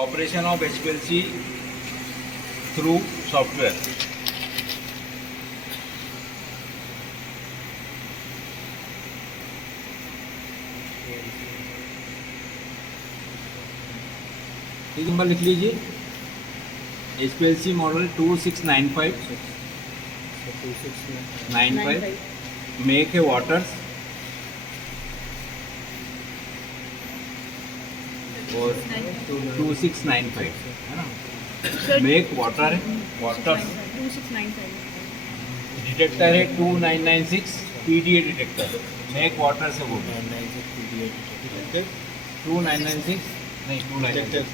Operation of HPLC through software. एक number लिख लीजिए, HPLC मॉडल 2695 मेक है वाटर्स और 2695 है ना, मेक वाटर है, वाटर्स 2695 डिटेक्टर है 2996 PDA डिटेक्टर, मेक वाटर से बोल 2996 नहीं 2996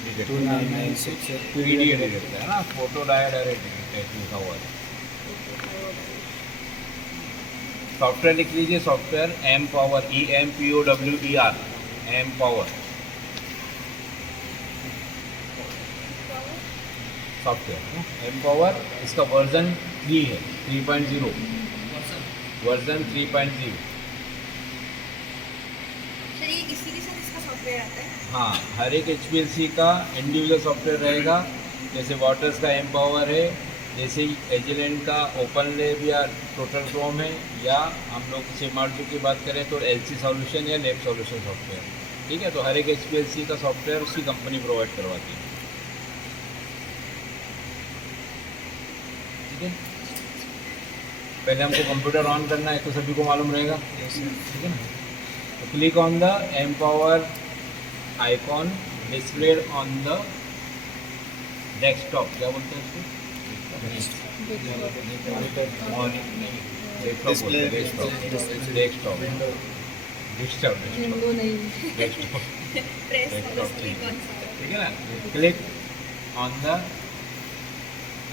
PDA डिटेक्टर है ना, फोटो डायोड एरे डिटेक्टर लिखा हुआ है। सॉफ्टवेयर लिख लीजिए, software empower EMPOWER empower software empower. इसका वर्जन 3 है, 3.0 वर्जन 3.0। सर ये इसी के साथ इसका सॉफ्टवेयर आता है? हाँ, हर एक HPLC का इंडिविजुअल सॉफ्टवेयर रहेगा। जैसे वाटर्स का एम पावर है, जैसे ही एजिलेंट का ओपन लैब या टोटल क्रोम है, या हम लोग सिमार्टो की बात करें तो LC सॉल्यूशन या लैब सॉल्यूशन सॉफ्टवेयर। ठीक है, तो हर एक HPLC का सॉफ्टवेयर उसकी कंपनी प्रोवाइड करवाती है। ठीक है, पहले हमको कंप्यूटर ऑन करना है तो सभी को मालूम रहेगा। ठीक है ना, तो click on the empower icon displayed on the desktop, क्या बोलते हैं उसको, विंडो नहीं desktop. Press Desktop, click on ठीक है ना, click on the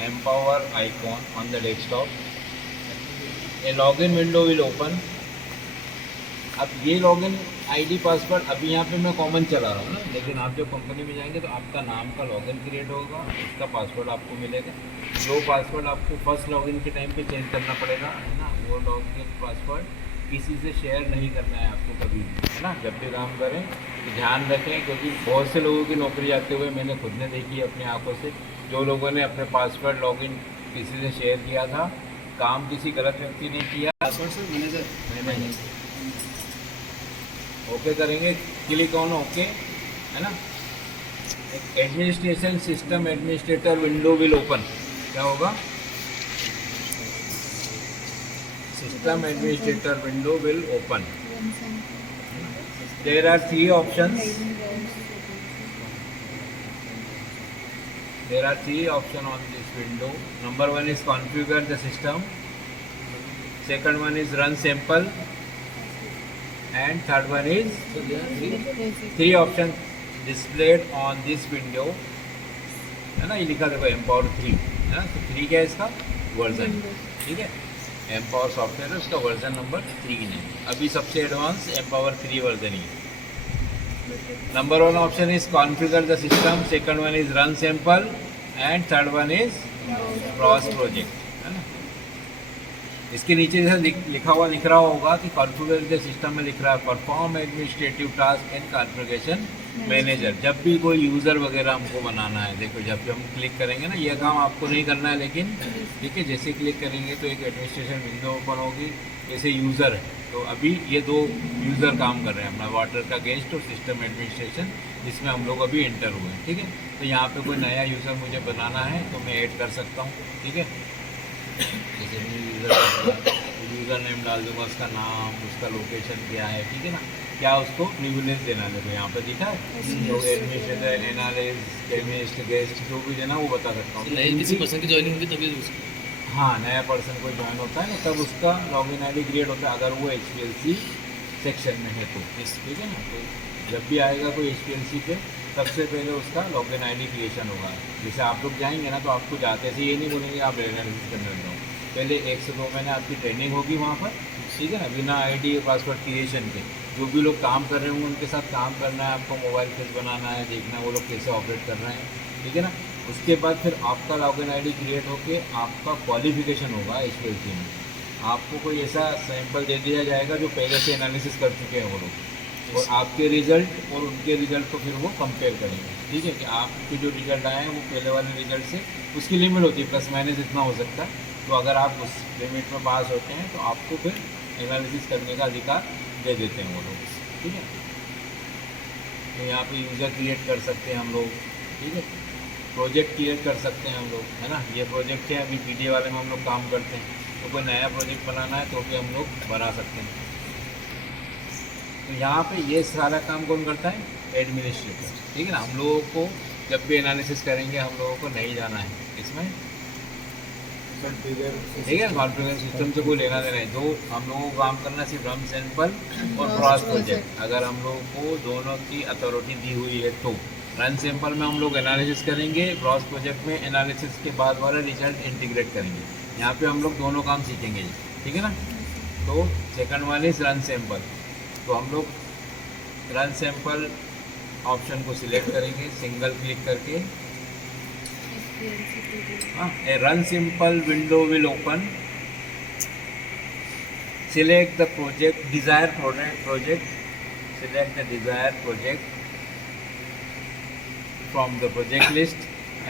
Empower icon on the desktop. A login window will open. अब ये लॉगिन आईडी पासवर्ड अभी यहाँ पे मैं कॉमन चला रहा हूँ ना, लेकिन आप जब कंपनी में जाएंगे तो आपका नाम का लॉगिन क्रिएट होगा, इसका पासवर्ड आपको मिलेगा। जो पासवर्ड आपको फर्स्ट लॉगिन के टाइम पे चेंज करना पड़ेगा, है ना, वो लॉगिन पासवर्ड किसी से शेयर नहीं करना है आपको कभी भी, है ना। जब भी काम करें तो ध्यान रखें, क्योंकि बहुत से लोगों की नौकरी जाते हुए मैंने खुद ने देखी है अपनी आंखों से। जो लोगों ने अपने पासवर्ड लॉगिन किसी से शेयर किया था, काम किसी गलत व्यक्ति ने किया, पासवर्ड सर मैनेजर नहीं ओके करेंगे, क्लिक ऑन ओके, है ना। Administration system administrator window will open. क्या होगा, system administrator window will open. There are 3 options, there are 3 options on this window. Number 1 is configure the system, second one is run sample, and third one is 3 options displayed on this window, है ना। ये लिखा देखो empower 3, है ना। तो 3 क्या है इसका वर्जन, ठीक है, एम्पावर सॉफ्टवेयर है, उसका वर्जन नंबर 3 है। अभी सबसे एडवांस एम्पावर 3 वर्जन ही है। Number 1 option is configure the system, second one is run sample, and third one is browse project, है ना। इसके नीचे जैसे लिखा हुआ दिख रहा होगा कि configure the system में लिख रहा है perform administrative task and configuration manager. जब भी कोई यूज़र वगैरह हमको बनाना है, देखो जब भी हम क्लिक करेंगे ना, ये काम आपको नहीं करना है, लेकिन ठीक है, जैसे क्लिक करेंगे तो एक एडमिनिस्ट्रेशन विंडो ओपन होगी, जैसे यूज़र है। तो अभी ये 2 यूज़र काम कर रहे हैं, अपना वाटर का गेस्ट और सिस्टम एडमिनिस्ट्रेशन, जिसमें हम लोग अभी एंटर हुए हैं। ठीक है, तो यहाँ पे कोई नया यूज़र मुझे बनाना है तो मैं ऐड कर सकता हूँ। ठीक है, जैसे मैं यूज़र नेम डाल दूँगा, उसका नाम, उसका लोकेशन क्या है, ठीक है ना, क्या उसको प्रिविलेज देना है, देखो यहाँ पर दिखा है, तो एडमिनिस्ट्रेटर, एनालिस्ट, केमिस्ट, गेस्ट जो भी देना वो बता सकता हूँ। नए किसी पर्सन की ज्वाइनिंग होगी तभी हाँ, नया पर्सन कोई ज्वाइन होता है ना, तब उसका लॉगिन आईडी क्रिएट होता है, अगर वो HPLC सेक्शन में है तो। ठीक है ना, तो जब भी आएगा कोई HPLC पे, सबसे पहले उसका लॉगिन आईडी क्रिएशन होगा। जैसे आप लोग जाएंगे ना, तो आपको जाते से ये नहीं बोलेंगे आप एनालिसिस करने जाओ, पहले 1 से 2 महीने आपकी ट्रेनिंग होगी वहाँ पर। ठीक है ना, बिना आईडी पासवर्ड क्रिएशन के जो भी लोग काम कर रहे होंगे उनके साथ काम करना है, आपको मोबाइल फेस बनाना है, देखना वो लोग कैसे ऑपरेट कर रहे हैं। ठीक है ना, उसके बाद फिर आपका लॉगिन आईडी क्रिएट होके आपका क्वालिफिकेशन होगा HPLC में। आपको कोई ऐसा सैंपल दे दिया जाएगा जो पहले से एनालिसिस कर चुके हैं वो लोग, और आपके रिज़ल्ट और उनके रिज़ल्ट को फिर वो कंपेयर करेंगे। ठीक है कि आपके जो रिजल्ट आए हैं वो पहले वाले रिजल्ट से उसकी लिमिट होती है, प्लस माइनस इतना हो सकता है। तो अगर आप उस लिमिट में पास होते हैं तो आपको फिर एनालिसिस करने का अधिकार दे देते हैं वो लोग, ठीक है। तो यहाँ पे यूज़र क्रिएट कर सकते हैं हम लोग, ठीक है। प्रोजेक्ट क्रिएट कर सकते हैं हम लोग, है ना। ये प्रोजेक्ट है, अभी पीडीए वाले में हम लोग काम करते हैं, तो कोई नया प्रोजेक्ट बनाना है तो भी हम लोग बना सकते हैं। तो यहाँ पे ये सारा काम कौन करता है? एडमिनिस्ट्रेटर, ठीक है ना। हम लोगों को जब भी एनालिसिस करेंगे हम लोगों को नहीं जाना है इसमें, ठीक है। कॉन्फ़िगरेशन सिस्टम से कोई लेना देना है। जो हम लोगों को काम करना सिर्फ रन सैंपल और क्रॉस प्रोजेक्ट। अगर हम लोगों को दोनों की अथॉरिटी दी हुई है तो रन सैंपल में हम लोग एनालिसिस करेंगे, क्रॉस प्रोजेक्ट में एनालिसिस के बाद वाला रिजल्ट इंटीग्रेट करेंगे। यहाँ पे हम लोग दोनों काम सीखेंगे, ठीक है ना। तो second one is run sample. तो हम लोग रन सैंपल ऑप्शन को सिलेक्ट करेंगे सिंगल क्लिक करके। A run simple window will open. Select the desired project. Select the desired project from the project list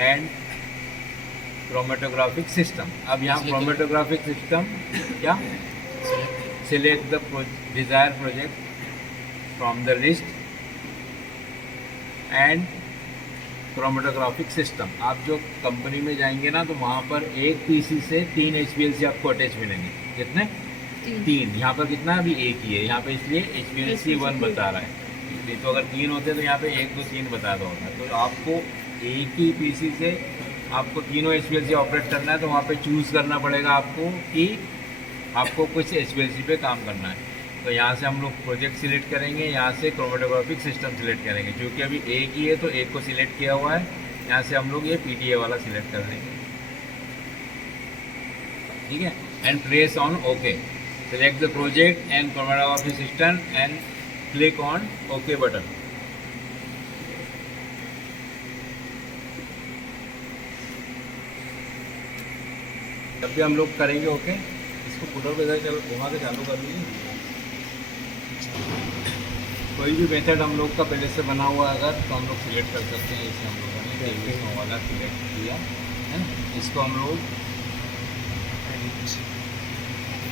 and chromatographic system. अब यहाँ chromatographic system क्या? Select the desired project from the list and chromatographic system. आप जो company में जाएंगे ना तो वहाँ पर एक पीसी से 3 HPLC आपको अटैच मिलेंगे। कितने? 3। यहाँ पर कितना? अभी एक ही है यहाँ पे, इसलिए HPLC 1 बता रहा है। तो अगर 3 होते तो यहाँ पे 1 2 3 बता रहा होता। तो आपको एक ही पीसी से आपको तीनों HPLC ऑपरेट करना है, तो वहाँ पे चूज़ करना पड़ेगा आपको कि आपको कुछ HPLC पे काम करना है। तो यहाँ से हम लोग प्रोजेक्ट सिलेक्ट करेंगे, यहाँ से क्रोमेटोग्राफिक सिस्टम सिलेक्ट करेंगे। क्योंकि अभी एक ही है तो एक को सिलेक्ट किया हुआ है, यहाँ से हम लोग ये पीडीए वाला सिलेक्ट कर देंगे, ठीक है। And press on okay. Select the project and chromatographic system and click on okay button. जब भी हम लोग करेंगे ओके, इसको पुटर पे चल घुमा के चालू कर लीजिए। कोई भी मेथड हम लोग का पहले से बना हुआ है अगर तो हम लोग सिलेक्ट कर सकते हैं। इसे हम लोगों ने वाला सिलेक्ट किया है ना। इसको हम लोग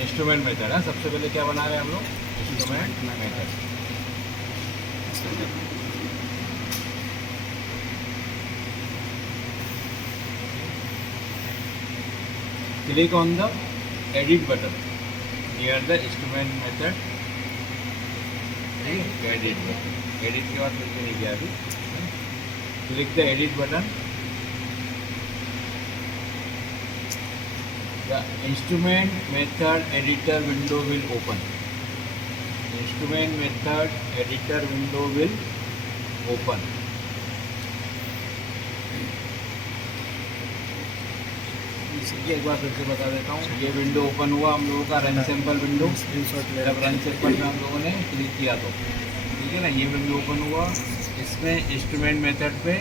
इंस्ट्रूमेंट मेथड है। सबसे पहले क्या बना रहे हैं हम लोग? Instrument method. Click on the edit button near the instrument method. Edit button, edit के बाद फिर नहीं गया अभी। Click the edit button. The instrument method editor window will open. Instrument method editor window will open. एक बार फिर से बता देता हूँ। ये विंडो ओपन हुआ हम लोगों का रन सैंपल विंडो। जब रन सैंपल में हम लोगों ने क्लिक किया तो ठीक है ना, ये विंडो ओपन हुआ। इसमें इंस्ट्रूमेंट मेथड पे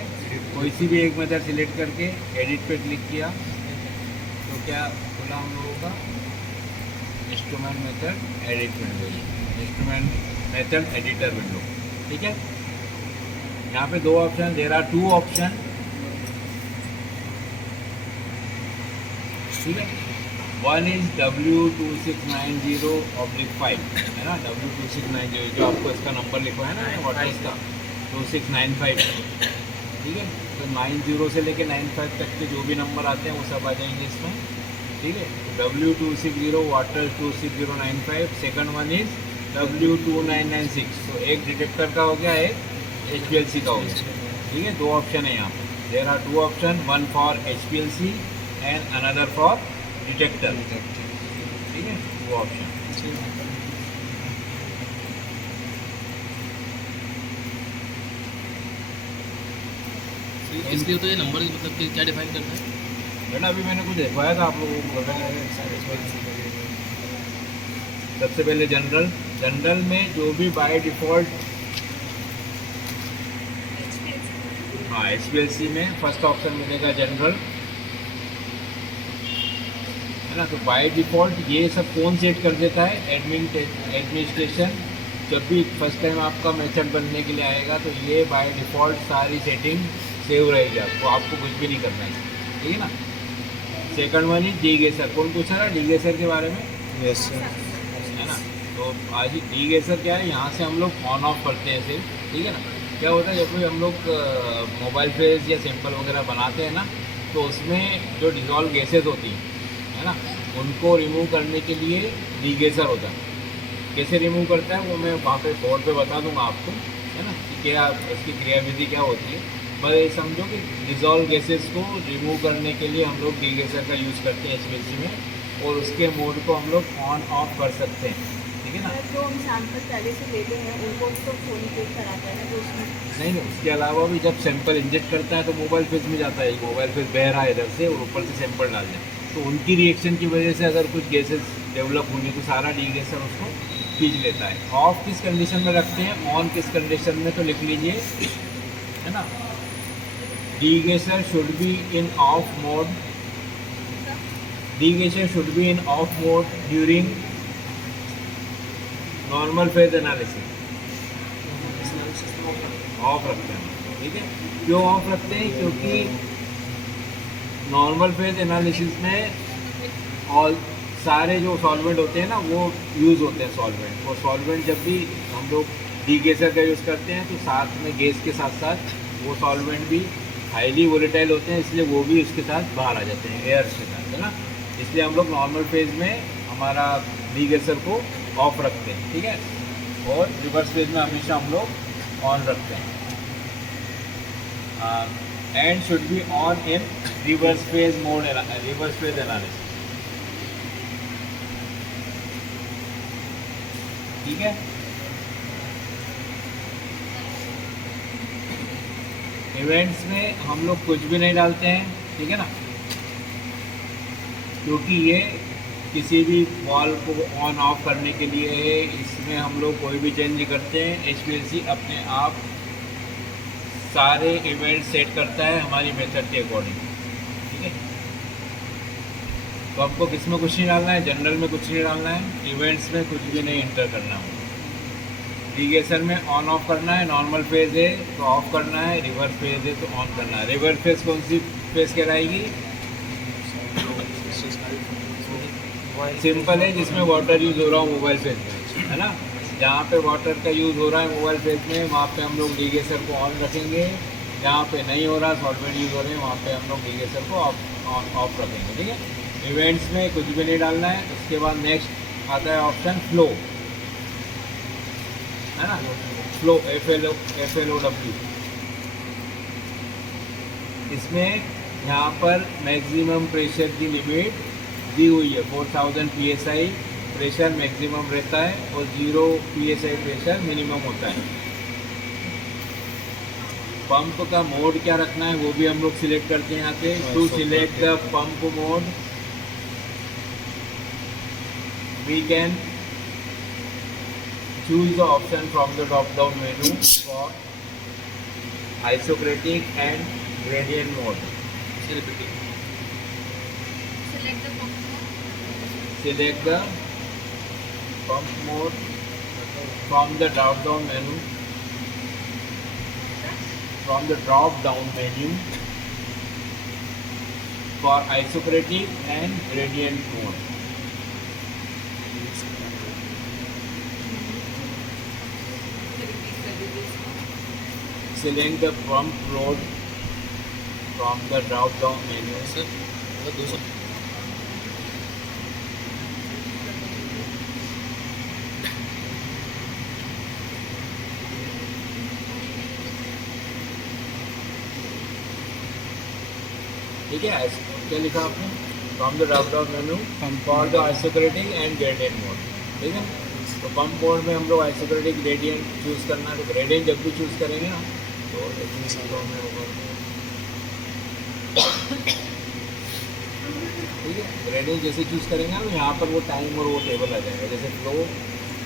कोई सी भी एक मेथड सिलेक्ट करके एडिट पे क्लिक किया तो क्या खुला हम लोगों का? Instrument method edit window, instrument method editor window, ठीक है। यहाँ पे दो ऑप्शन, देयर आर 2 ऑप्शन, ठीक है। वन इज W2690/5 है ना, W2690 जो आपको इसका नंबर लिखा है ना व्हाट्सएप का 2695, ठीक है। तो 90 से लेके 95 तक के जो भी नंबर आते हैं वो सब आ जाएंगे इसमें, ठीक है। W260 water 26095। Second one is W2996। तो एक डिटेक्टर का हो गया, एक HPLC का हो गया, ठीक है। 2 ऑप्शन है यहाँ पर। There are 2 option, one for HPLC and another for detector, ठीक है। 2 ऑप्शन। इसलिए तो ये नंबर मतलब कि क्या डिफाइन करता है? बेटा अभी मैंने कुछ दिखाया था आप लोगों को। सबसे पहले जनरल में जो भी बाय डिफ़ॉल्ट, हाँ HPLC में फर्स्ट ऑप्शन मिलेगा जनरल, है ना। तो बाय डिफ़ॉल्ट ये सब कौन सेट कर देता है? एडमिनिस्ट्रेशन जब भी फर्स्ट टाइम आपका मेथड बनने के लिए आएगा तो ये बाय डिफ़ॉल्ट सारी सेटिंग सेव रहेगी, आपको कुछ भी नहीं करना है, ठीक है ना। Second one is degasser. कौन पूछा रहा डीगेसर के बारे में? Yes sir. है ना। तो आज डीगेसर क्या है, यहाँ से हम लोग ऑन ऑफ करते हैं सिर्फ, ठीक है ना। क्या होता है जब भी हम लोग मोबाइल फेस या सैंपल वगैरह बनाते हैं ना, तो उसमें जो डिज़ोल्व गैसेज होती हैं, है ना, उनको रिमूव करने के लिए डीगेसर होता है। कैसे रिमूव करता है वो मैं वहाँ पे बोर्ड पे बता दूंगा आपको, है ना, कि क्या उसकी क्रियाविधि क्या होती है। बस ये समझो कि डिज़ोल्व गैसेस को रिमूव करने के लिए हम लोग डीगेसर का यूज़ करते हैं HPLC में, और उसके मोड को हम लोग ऑन ऑफ कर सकते हैं, ठीक है ना। जो हम सैंपल पहले से लेते हैं उनको तो फोन पे कराता है तो उसमें नहीं, उसके अलावा भी जब सैंपल इंजेक्ट करता है तो मोबाइल फेस में जाता है, मोबाइल फेस बह रहा है इधर से और ऊपर से सैंपल डाल दें, तो उनकी रिएक्शन की वजह से अगर कुछ गैसेस डेवलप होंगी तो सारा डीगेसर उसको खींच लेता है। ऑफ किस कंडीशन में रखते हैं, ऑन किस कंडीशन में, तो लिख लीजिए, है ना। Degasser should be in off mode, degasser should be in off mode during normal phase analysis. Off रखते हैं, ठीक है। क्यों ऑफ रखते हैं? क्योंकि नॉर्मल फेज एनालिसिस में ऑल सारे जो सॉल्वेंट होते हैं ना वो यूज़ होते हैं सॉल्वेंट, और सॉल्वेंट जब भी हम लोग डीगेसर का यूज़ करते हैं तो साथ में गैस के साथ साथ वो सॉल्वेंट भी हाईली वोलेटाइल होते हैं, इसलिए वो भी उसके साथ बाहर आ जाते हैं एयर के साथ, है ना। इसलिए हम लोग नॉर्मल फेज में हमारा डीगेसर को ऑफ रखते हैं, ठीक है, और रिवर्स फेज में हमेशा हम लोग ऑन रखते हैं। And should be on in reverse phase mode, reverse phase analysis, ठीक है। इवेंट्स में हम लोग कुछ भी नहीं डालते हैं, ठीक है ना, क्योंकि ये किसी भी वॉल को ऑन ऑफ करने के लिए है। इसमें हम लोग कोई भी चेंज नहीं करते हैं, HPLC अपने आप सारे इवेंट सेट करता है हमारी मेथड के अकॉर्डिंग, ठीक है। तो आपको किस में कुछ नहीं डालना है, जनरल में कुछ नहीं डालना है, इवेंट्स में कुछ भी नहीं इंटर करना है। डीगेसर में ऑन ऑफ करना है, नॉर्मल फेज है तो ऑफ करना है, रिवर्स फेज है तो ऑन करना है। रिवर्स फेज कौन सी फेज कहलाएगी? सिंपल है, जिसमें वाटर यूज़ हो रहा हो मोबाइल फेज में, है ना। जहाँ पे वाटर का यूज़ हो रहा है मोबाइल फेज में वहाँ पे हम लोग डीगेसर को ऑन रखेंगे, जहाँ पे नहीं हो रहा सॉल्वेंट यूज़ हो रहे हैं वहाँ पे हम लोग डीगेसर को ऑफ रखेंगे, ठीक है। इवेंट्स में कुछ भी नहीं डालना है। उसके बाद नेक्स्ट आता है ऑप्शन फ्लो, है ना, फ्लो FLOW। इसमें यहाँ पर मैक्सिमम प्रेशर की लिमिट दी हुई है, 4000 PSI प्रेशर मैक्सिमम रहता है और 0 PSI प्रेशर मिनिमम होता है। पंप का मोड क्या रखना है वो भी हम लोग सिलेक्ट करते हैं यहाँ से। To select the pump mode we can choose the option from the drop down menu for isocratic and gradient mode. select the pump mode. Select the pump mode from the drop down menu. From the drop down menu for isocratic and gradient mode. Select the pump mode from the drop down menu. Sir मतलब 200 ठीक है, क्या लिखा आपने? From the drop down menu for the आइसोक्रेटिक and gradient mode, ठीक है। तो pump mode में हम लोग आइसोक्रेटिक ग्रेडियंट चूज़ करना है, तो ग्रेडियंट जब भी चूज़ करेंगे ना तो ठीक है, ग्रेडियंट जैसे चूज़ करेंगे ना यहाँ पर वो टाइम और वो टेबल आ जाएगा। जैसे फ्लो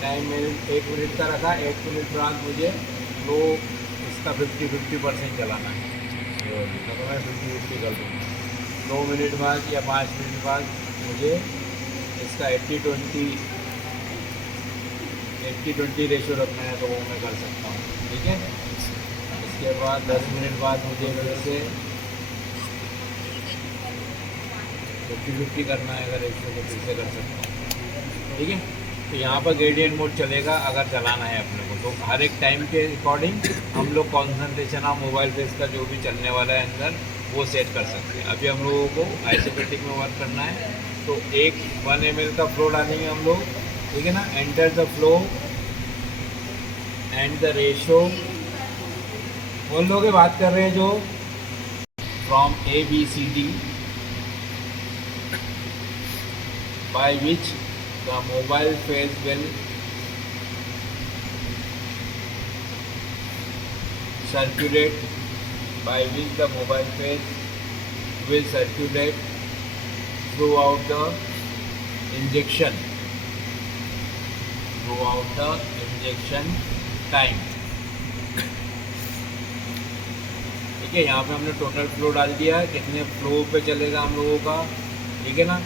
टाइम मैंने 1 मिनट का रखा, 1 मिनट बाद मुझे फ्लो इसका 50% चलाना है, तो मैं 50 कर दूँगा। 2 मिनट बाद या 5 मिनट बाद मुझे इसका 80-20 80-20 रेशो रखना है तो वो मैं कर सकता हूँ, ठीक है। इसके बाद 10 मिनट बाद मुझे फिर से 50-50 करना है, अगर रेशो को फिर से कर सकता हूँ, ठीक है। तो यहाँ पर ग्रेडियंट मोड चलेगा अगर चलाना है अपने को, तो हर एक टाइम के अकॉर्डिंग हम लोग कॉन्सेंट्रेशन ऑफ मोबाइल फेस का जो भी चलने वाला है अंदर वो सेट कर सकते हैं। अभी हम लोगों को आइसोक्रेटिक में वर्क करना है, तो 1 ml का फ्लो डालेंगे हम लोग, ठीक है ना। Enter the flow and the ratio, उन लोग बात कर रहे हैं जो from ABCD by which the mobile phase will circulate, by which the mobile phase will circulate throughout the injection time, ठीक है। यहाँ पे हमने टोटल फ्लो डाल दिया है, कितने फ्लो पे चलेगा हम लोगों का, ठीक है ना,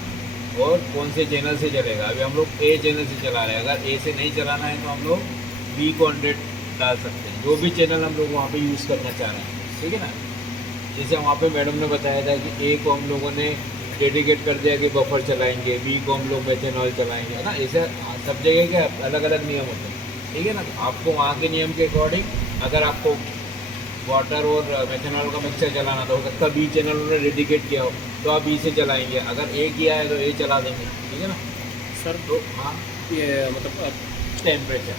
और कौन से चैनल से चलेगा। अभी हम लोग A चैनल से चला रहे हैं, अगर A से नहीं चलाना है तो हम लोग B को 100 डाल सकते हैं, जो भी चैनल हम लोग वहाँ पे यूज़ करना चाह रहे हैं, ठीक है ना। जैसे वहाँ पे मैडम ने बताया था कि A को हम लोगों ने डेडिकेट कर दिया कि बफर चलाएंगे, B को हम लोग मेथेनॉल चलाएंगे, है ना। ऐसे सब जगह के अलग अलग नियम होते हैं, ठीक है ना। तो आपको वहाँ के नियम के अकॉर्डिंग अगर आपको वाटर और मेथेनॉल का मिक्सचर चलाना तो हो सकता है B चैनल उन्होंने डेडिकेट किया हो तो आप B से चलाएंगे, अगर A किया है तो A चला देंगे, ठीक है ना सर। तो हाँ, ये मतलब temperature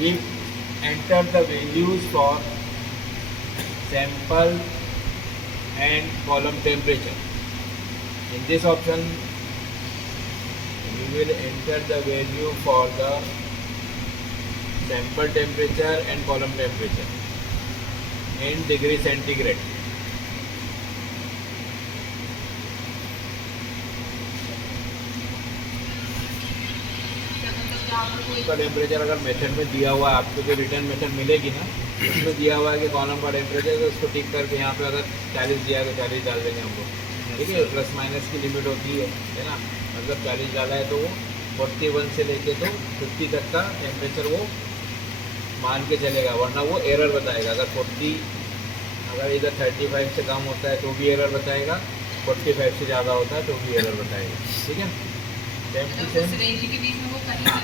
we enter the values for sample and column temperature. In this option we will enter the value for the sample temperature and column temperature in degree centigrade. का टेम्परेचर अगर मेथड में दिया हुआ है, आपको जो रिटर्न मेथड मिलेगी ना उसमें दिया हुआ है कि कॉलम का टेम्परेचर, तो उसको टिक करके यहाँ पे अगर 40 दिया है तो 40 डाल देंगे हमको, ठीक है। प्लस माइनस की लिमिट होती है ना, मतलब 40 डाला है तो वो 41 से लेके तो 50 तक का टेम्परेचर वो मान के चलेगा, वरना वो एरर बताएगा। अगर 40 अगर इधर 35 से कम होता है तो भी एरर बताएगा, 45 से ज़्यादा होता है तो भी एरर बताएगा, ठीक है। सेम टू सेम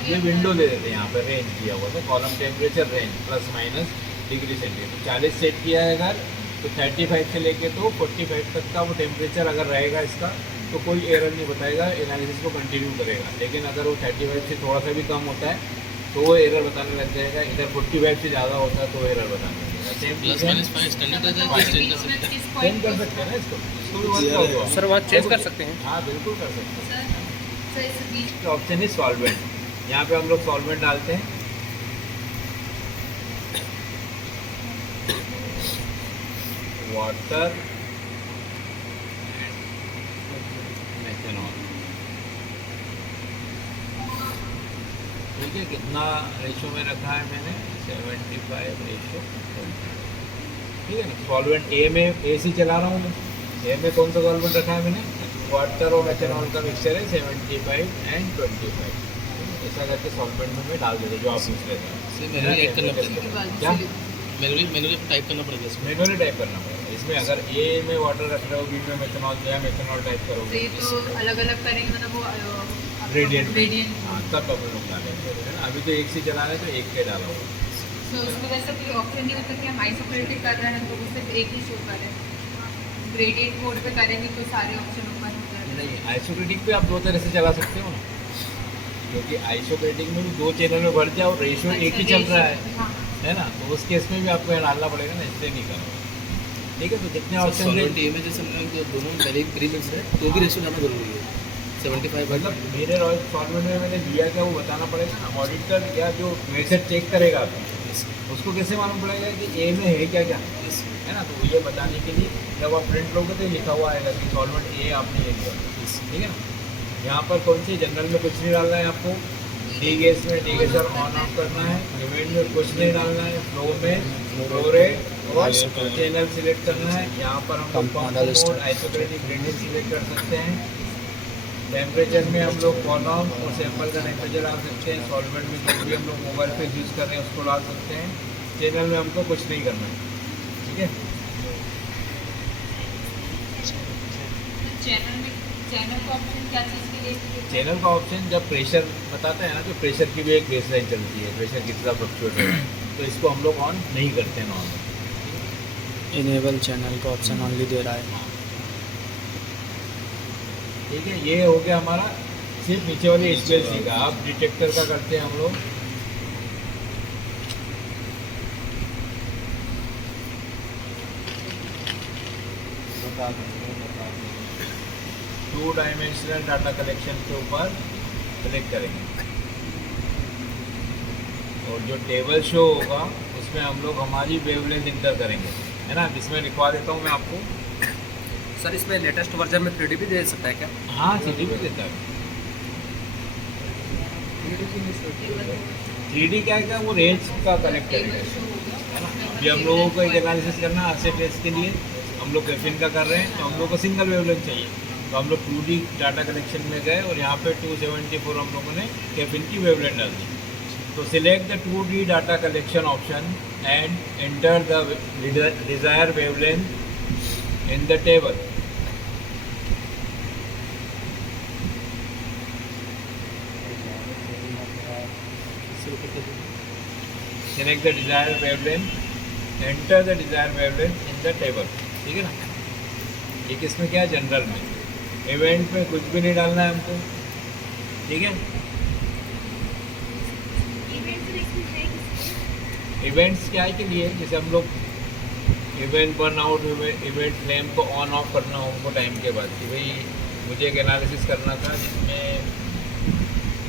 ये विंडो दे देते हैं, यहाँ पर रेंज दिया हुआ था, column temperature range plus minus degree centigrade. तो 40 सेट किया है अगर तो 35 से लेके तो 45 तक का वो टेम्परेचर अगर रहेगा इसका तो कोई एरर नहीं बताएगा, एनालिसिस को कंटिन्यू करेगा। लेकिन अगर वो 35 से थोड़ा सा भी कम होता है तो वो एरर बताने लग जाएगा, इधर 45 से ज़्यादा होता है तो एरर बताने लगेगा। सेम प्लस माइनस 5 स्टैंडर्ड रहता है, चेंज कर सकते हैं। सेम कर सकते हैं ना इसको भी वर्क होगा सर वहाँ चेंज कर सकते हैं। हाँ बिल्कुल कर सकते हैं। ऑप्शन इज सॉल्वेंट, यहाँ पे हम लोग सॉल्वेंट डालते हैं, वाटर मेथेनॉल, ठीक है। कितना रेशो में रखा है मैंने 75 रेशो, ठीक है ना। सॉल्वेंट ए में ए सी चला रहा हूँ मैं, ए में कौन सा सॉल्वेंट रखा है मैंने, वाटर और मेथेनॉल का मिक्सचर है 75 एंड 25, ऐसा करके सॉल्वेंट में मैं डाल देता जो आप पूछ रहे थे। मैनुअली टाइप करना पड़ेगा क्या मैनुअली टाइप करना पड़ेगा इसमें। मैनुअली टाइप करना पड़ेगा इसमें। अगर ए में वाटर रख रहे हो, बी में मेथेनॉल जो है मेथेनॉल टाइप करोगे तो अलग अलग करेंगे, मतलब वो ग्रेडियंट, हाँ तब अपन लोग डालेंगे, है ना। अभी तो एक से चला रहे तो एक के डाला होगा, तो उसमें वैसे कोई ऑप्शन नहीं होता कि हम आइसोक्रेटिक कर रहे हैं तो वो सिर्फ एक ही शो करें, ग्रेडियंट मोड पे करेंगे तो सारे ऑप्शन ओपन हो जाएंगे। नहीं, आइसोक्रेटिक पे आप दो तरह से चला सकते हो ना, क्योंकि आइसोक्रेटिक में भी 2 चैनल में भर जाओ, रेशियो एक ही चल रहा है ना, तो उस केस में भी आपको यहाँ डालना पड़ेगा ना, इसलिए नहीं करो, ठीक है। तो जितने ऑप्शन सॉल्वेंट ए में जैसे हम लोग दोनों पहले ही प्री मिक्स है तो भी रेशियो लाना जरूरी है 75। मतलब मेरे रॉयल सॉल्वेंट में मैंने दिया क्या वो बताना पड़ेगा ना, ऑडिटर या जो मेथड चेक करेगा आपको उसको कैसे मालूम पड़ेगा कि ए में है क्या क्या, है ना। तो ये बताने के लिए जब आप प्रिंट लोगे तो लिखा हुआ आएगा कि सॉल्वेंट ए आपने ये लिया, ठीक है ना। यहाँ पर कौन सी जनरल में कुछ नहीं डालना है आपको, डी गैस में डी गैसर ऑन ऑफ करना है, लिमिट में कुछ नहीं डालना है, फ्लो में फ्लो रेट और चैनल सिलेक्ट करना है। यहाँ पर हम लोग पंप मोड आइसोक्रेटिक ग्रेडियंट सिलेक्ट कर सकते हैं। टेम्परेचर में हम लोग कॉलम और सैंपल का टेम्परेचर डाल सकते हैं। सॉल्वेंट में जो भी हम लोग मोबाइल पे यूज़ कर रहे हैं उसको डाल सकते हैं। चैनल में हमको कुछ नहीं करना है, ठीक है। चैनल का ऑप्शन क्या चीज़ के लिए? चैनल का ऑप्शन जब प्रेशर बताते हैं ना, तो प्रेशर की भी एक बेसलाइन चलती है, प्रेशर कितना फ्लक्चुएट हो रहा है, तो इसको हम लोग ऑन नहीं करते हैं नॉर्मल। इनेबल चैनल का ऑप्शन ऑनली दे रहा है, ठीक है। ये हो गया हमारा सिर्फ नीचे वाली SPLC का। अब डिटेक्टर का करते हैं हम लोग। बता दें 2 डायमेंशनल डाटा कलेक्शन के ऊपर क्लिक करेंगे और जो टेबल शो होगा उसमें हम लोग हमारी वेवलेंथ इंटर करेंगे, है ना। इसमें लिखवा देता हूँ मैं आपको। सर इसमें लेटेस्ट वर्जन में 3D भी दे सकता है क्या? हाँ, 3D भी देता है। 3D क्या है, वो रेंज का कलेक्ट करेंगे, है ना। अभी हम लोगों को एक एनालिसिस करना है एसिड टेस्ट के लिए, हम लोग कैफीन का कर रहे हैं, तो हम लोग को सिंगल वेवलेंथ चाहिए। तो हम लोग 2D डाटा कलेक्शन में गए और यहाँ पे 274 हम लोगों ने कैफीन की वेवलेंथ डाल दी। तो select the 2D data collection option and enter the desire wavelength in the table. Select the desired wavelength, enter the desired wavelength in the table, ठीक है ना। एक इसमें क्या है, जनरल में इवेंट में कुछ भी नहीं डालना है हमको, ठीक है। इवेंट्स क्या है के लिए, जैसे हम लोग event burn out, event flame को ऑन ऑफ करना हो हमको टाइम के बाद, कि भाई मुझे एक एनालिसिस करना था जिसमें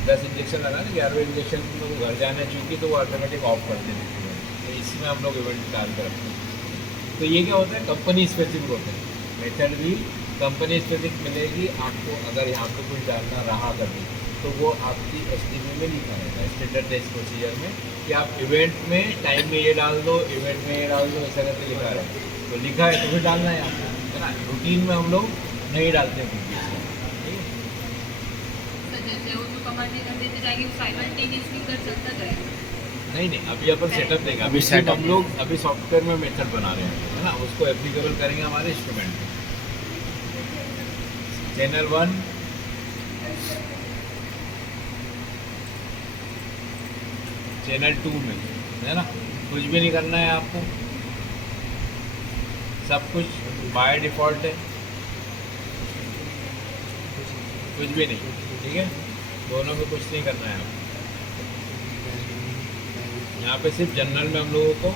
10 इंजेक्शन लगा ना, 11वें इंजेक्शन में वो घर जाने चूँकि तो वो ऑटोमेटिक ऑफ कर देते हैं। तो इसमें हम लोग इवेंट डाल कर रखते हैं। तो ये क्या होता है, कंपनी स्पेसिफिक होता है। मेथड भी कंपनी स्पेसिफिक मिलेगी आपको। अगर यहाँ पे कुछ डालना रहा कभी तो वो आपकी STP में लिखा रहता है, स्टैंडर्ड टेस्ट प्रोसीजर में, कि आप इवेंट में टाइम में ये डाल दो, इवेंट में ये डाल दो, ऐसा करके लिखा रहता है। तो लिखा है तो फिर डालना है आपको, है ना। रूटीन में हम लोग नहीं डालते हैं कुछ भी, ठीक है। जैसे वो तो कमांड कर देते जाएंगे, साइमल्टेनियसली कर सकता जाएगा। नहीं, अभी अपन सेटअप देंगे। अभी सिर्फ हम लोग अभी सॉफ्टवेयर में मेथड बना रहे हैं, है ना, उसको एप्लीकेबल करेंगे हमारे इंस्ट्रूमेंट में। चैनल 1 चैनल 2 में, है ना, कुछ भी नहीं करना है आपको, सब कुछ बाय डिफ़ॉल्ट है, कुछ भी नहीं, ठीक है। दोनों में कुछ नहीं करना है आपको। यहाँ पे सिर्फ जनरल में हम लोगों को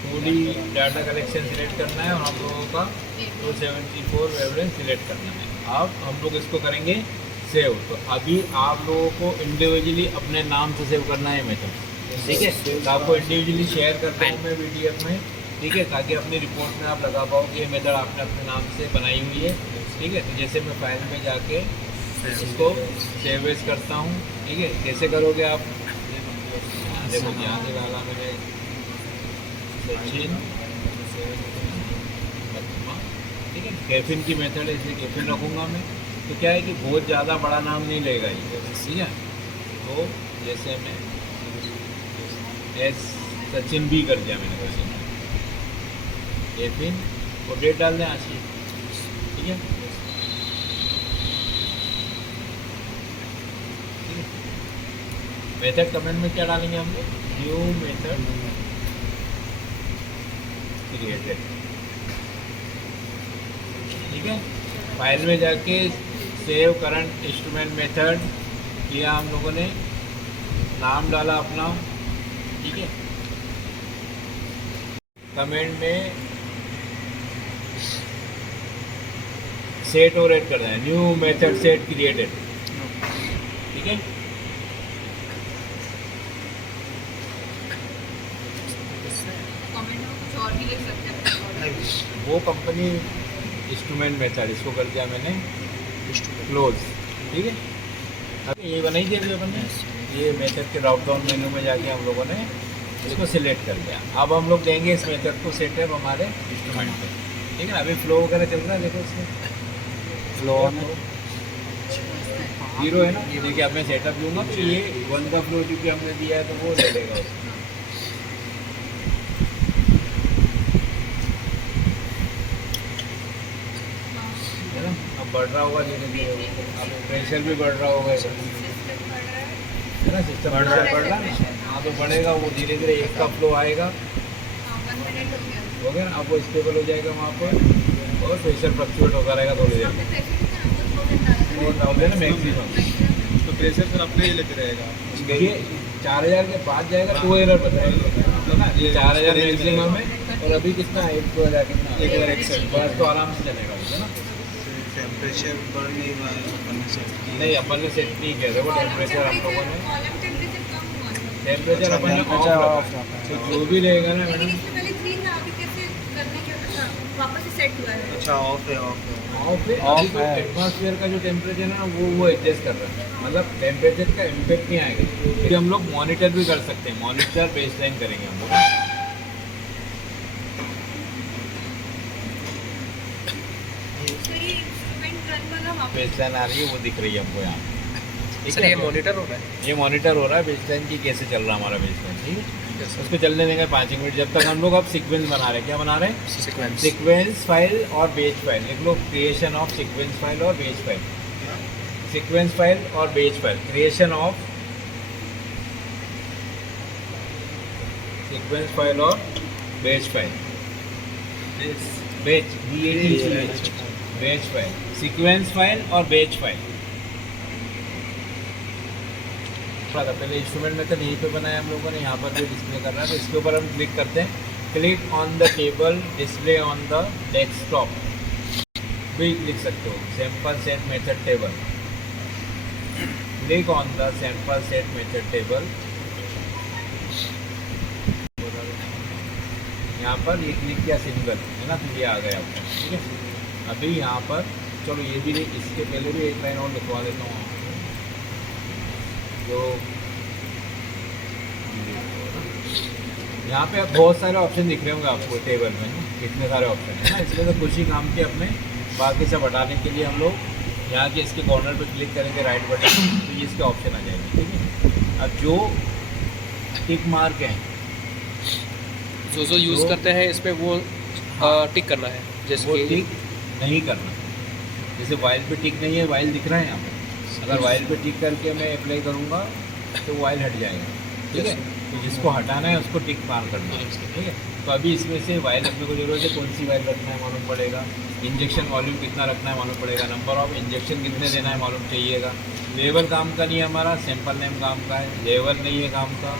2D डाटा कलेक्शन सिलेक्ट करना है और हम लोगों का 274 वेवलेंथ सिलेक्ट करना है। अब हम लोग इसको करेंगे सेव। तो अभी आप लोगों को इंडिविजुअली अपने नाम से सेव करना है मेथड, ठीक है। तो आपको इंडिविजुअली शेयर करता हूँ मैं PDF में, ठीक है, ताकि अपनी रिपोर्ट में आप लगा पाओ कि ये मेथड आपने अपने नाम से बनाई हुई है, ठीक है। तो जैसे मैं फाइल में जाके इसको सेव एज करता हूँ, ठीक है। कैसे करोगे आप, देखो यहाँ से डाला मैंने सचिन, ठीक है। कैफीन की मेथड है, इसलिए कैफीन रखूँगा मैं। तो क्या है कि बहुत ज़्यादा बड़ा नाम नहीं लेगा ये, ठीक है। तो जैसे मैं सचिन भी कर दिया मैंने, सचिन कैफीन और डेट डाल दें आज की, ठीक है। मेथड कमेंट में क्या डालेंगे हम लोग, न्यू मेथड क्रिएटेड, ठीक है। फाइल में जाके सेव करंट इंस्ट्रूमेंट मेथड किया हम लोगों ने, नाम डाला अपना, ठीक है। कमेंट में सेट और एड करना है, न्यू मेथड सेट क्रिएटेड, ठीक है। और भी लिख सकते हैं। वो कंपनी इंस्ट्रूमेंट मेथड, इसको कर दिया मैंने क्लोज, ठीक है। अब ये बनाई थी अभी अपन ने, ये मेथड के ड्रॉप डाउन मेनू में जाके हम लोगों ने इसको सिलेक्ट कर लिया। अब हम लोग देंगे इस मेथड को सेटअप हमारे इंस्ट्रूमेंट पे, ठीक है ना। अभी फ्लो वगैरह चल रहा है, देखो इसमें फ्लो ऑन है। जीरो है ना। देखिए अब मैं सेटअप लूँगा तो ये 1 का फ्लो क्योंकि हमने दिया है तो वो ले लेगा उसको। है ना। अब बढ़ रहा होगा धीरे धीरे, अब प्रेशर भी बढ़ रहा होगा, है ना। सिस्टम बढ़ रहा है ना। हाँ तो बढ़ेगा वो धीरे धीरे, 1 का फ्लो आएगा, 1 मिनट हो गया। हो गया ना। अब वो स्टेबल हो जाएगा वहाँ पर और प्रेशर फ्लक्चुएट होता रहेगा थोड़ी देर में, और डाल देना मैक्सिमम। तो प्रेशर फिर अपने ही लेते रहेगा। ये 4000 के बाद जाएगा तो एरर बताएगा, है ना। ये 4000 मैक्सिमम है और अभी कितना है, 1-2000 कितना, 1061 बस तो आराम से चलेगा, है ना। टेम्परेचर बढ़ने नहीं अपन ने सेट नहीं किया, देखो टेम्परेचर हम लोगों ने, कॉलम टेम्परेचर कम हुआ था। टेम्परेचर अपन ने टेम्परेचर ऑफ ऑफ रखा रखा है। है। तो जो भी रहेगा ना लेकिन मैडम, इससे पहले 3 था, अभी कैसे करने के वापस से सेट हुआ है। अच्छा ऑफ है ऑफ है। Off अभी तो है। एटमॉस्फेयर का जो टेम्परेचर है ना वो एडजस्ट कर रहा है, मतलब टेम्परेचर का इम्पेक्ट नहीं आएगा। क्योंकि हम लोग मॉनिटर भी कर सकते हैं, मॉनिटर बेसलाइन करेंगे हम लोग। तो ये इंस्ट्रूमेंट रन वाला वापस बेसलाइन आ रही है, वो दिख रही है हमको यहाँ। ठीक सर है, ये तो मॉनिटर हो रहा है। ये मॉनिटर हो रहा है बेसलाइन की, कैसे चल रहा है हमारा बेसलाइन, ठीक है। उसको चलने देंगे 5 मिनट, जब तक हम लोग अब सीक्वेंस बना रहे हैं। क्या बना रहे हैं? सीक्वेंस। सीक्वेंस फाइल और बेस फाइल। लिख लो, क्रिएशन ऑफ सीक्वेंस फाइल और बेस फाइल। सीक्वेंस फाइल और base file, creation of sequence file और बेस फाइल। बेच BAT बेच फाइल, सीक्वेंस फाइल और बेच फाइल। पहले इंस्ट्रूमेंट मेथड यहीं पे बनाया हम लोगों ने, यहाँ पर भी डिस्प्ले कर रहा है। तो इसके ऊपर हम क्लिक करते हैं, click on the table display on the desktop भी लिख सकते हो। Sample set method table, click on the sample set method table. यहाँ पर ये क्लिक किया सिंगल, है ना, तो ये आ गया आपका, ठीक है। अभी यहाँ पर चलो ये भी, इसके पहले भी एक लाइन और लिखवा देता हूँ जो यहाँ पे अब बहुत सारे ऑप्शन दिख रहे होंगे आपको टेबल में ना, कितने सारे ऑप्शन है ना। इसलिए तो कुछ ही काम के अपने बाकी सब हटाने के लिए हम लोग यहाँ के इसके कॉर्नर पे क्लिक करेंगे राइट बटन, तो ये इसके ऑप्शन आ जाएंगे, ठीक है। अब जो टिक मार्क हैं, जो यूज़ करते हैं इस पर वो टिक करना है, जैसे वो कि टिक नहीं करना। जैसे वाइल पे टिक नहीं है, वाइल दिख रहा है यहाँ पे, अगर वाइल पे टिक करके मैं अप्लाई करूँगा तो वाइल हट जाएगा, ठीक है। तो जिसको हटाना है उसको टिक मार करना है, ठीक है। तो अभी इसमें से वाइल रखने को जरूरत है, कौन सी वाइल रखना है मालूम पड़ेगा, इंजेक्शन वॉल्यूम कितना रखना है मालूम पड़ेगा, नंबर ऑफ इंजेक्शन कितने देना है मालूम चाहिएगा। लेवल काम का नहीं है हमारा, सैंपल नेम काम का है, लेवल नहीं है काम का,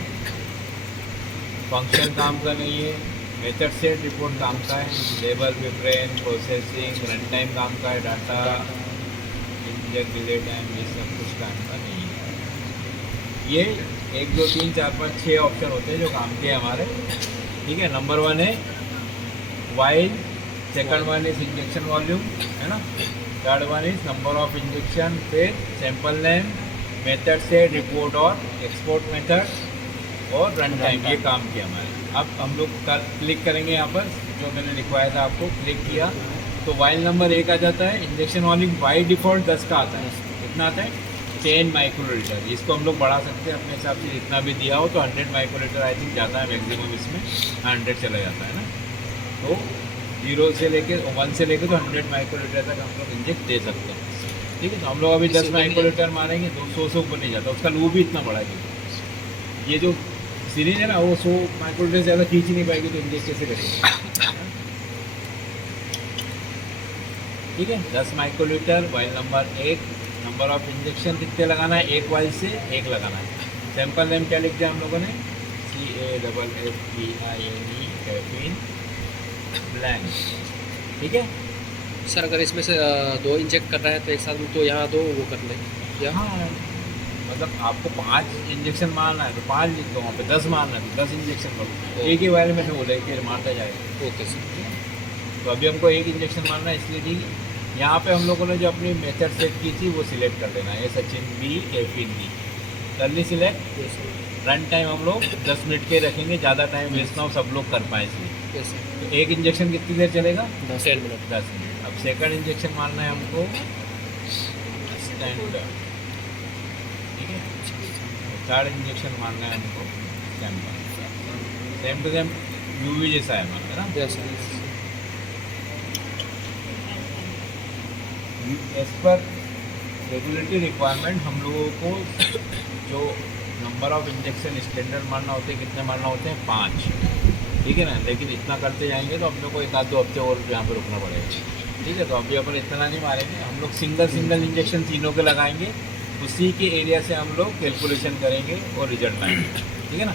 फंक्शन काम का नहीं है, मेथड सेट रिपोर्ट काम का है, label preference processing run time काम का है, डाटा इंजेक्ट डिले टाइम ये सब कुछ काम का नहीं है। ये 1 2 3 4 5 6 ऑप्शन होते हैं जो काम के हैं हमारे, ठीक है। नंबर 1 है vial, second 1 is injection volume, है ना, third 1 is number of injection, फिर sample name, method set report और एक्सपोर्ट मेथड और रन टाइम, ये काम किया हमारे। अब हम लोग क्लिक करेंगे यहाँ पर, जो मैंने लिखवाया था आपको, क्लिक किया तो वाइल नंबर 1 आ जाता है। इंजेक्शन वॉल्यूम बाई डिफ़ॉल्ट 10 का आता है, कितना आता है 10 माइक्रोलीटर। इसको हम लोग बढ़ा सकते हैं अपने हिसाब से, जितना भी दिया हो। तो 100 माइक्रोलीटर आई थिंक जाता है मैक्सिमम, इसमें 100 चला जाता है ना। तो 0 से लेके 1 से लेके तो 100 माइक्रोलीटर तक हम लोग इंजेक्ट दे सकते हैं, ठीक है। तो हम लोग अभी 10 माइक्रोलीटर मारेंगे, 200 से ऊपर नहीं जाता, उसका लूप भी इतना बड़ा है। ये जो सीरीज है ना वो 100 माइक्रोलीटर से ज़्यादा खींच ही नहीं पाएगी, तो इंजेक्ट कैसे करेंगे, ठीक है। 10 microlitre while number 1, number of injection कितने लगाना है, 1 वाइल से 1 लगाना है। सैंपल नेम क्या लिख दिया हम लोगों ने, CAFFINE कैफीन ब्लैंक, ठीक है। सर अगर इसमें से 2 इंजेक्ट करना है तो एक साथ में तो यहाँ 2 वो कर लें, यहाँ मतलब आपको 5 इंजेक्शन मारना है तो 5 लिख दो, वहाँ पे 10 मारना है तो 10 इंजेक्शन करो, एक ही वायर में से वो लेके मारता जाएगा। Okay sir. तो अभी हमको 1 इंजेक्शन मारना है, इसलिए ठीक है। यहाँ पे हम लोगों ने जो अपनी मेथड सेट की थी वो सिलेक्ट कर देना है, सचिन B कैफीन B, कर ली सिलेक्ट, रन टाइम हम लोग 10 मिनट के रखेंगे, ज़्यादा टाइम वेस्ट ना हो, सब लोग कर पाए इसलिए। Yes sir. तो एक इंजेक्शन कितनी देर चलेगा? 10 मिनट। 10 मिनट। अब सेकंड इंजेक्शन मारना है हमको स्टैंडर्ड, ठीक है। थर्ड इंजेक्शन मारना है हमको sample, same to same UV जैसा है हमारा, है ना। Yes sir. As per regulatory requirement हम लोगों को जो नंबर ऑफ इंजेक्शन स्टैंडर्ड मारना होते हैं, कितने मारना होते हैं? 5, ठीक है ना। लेकिन इतना करते जाएंगे तो अपने को 1-2 हफ्ते और यहाँ पे रुकना पड़ेगा, ठीक है। तो अभी अपन इतना नहीं मारेंगे, हम लोग सिंगल इंजेक्शन तीनों के लगाएंगे, उसी के एरिया से हम लोग कैलकुलेशन करेंगे और रिजल्ट लाएंगे, ठीक है ना।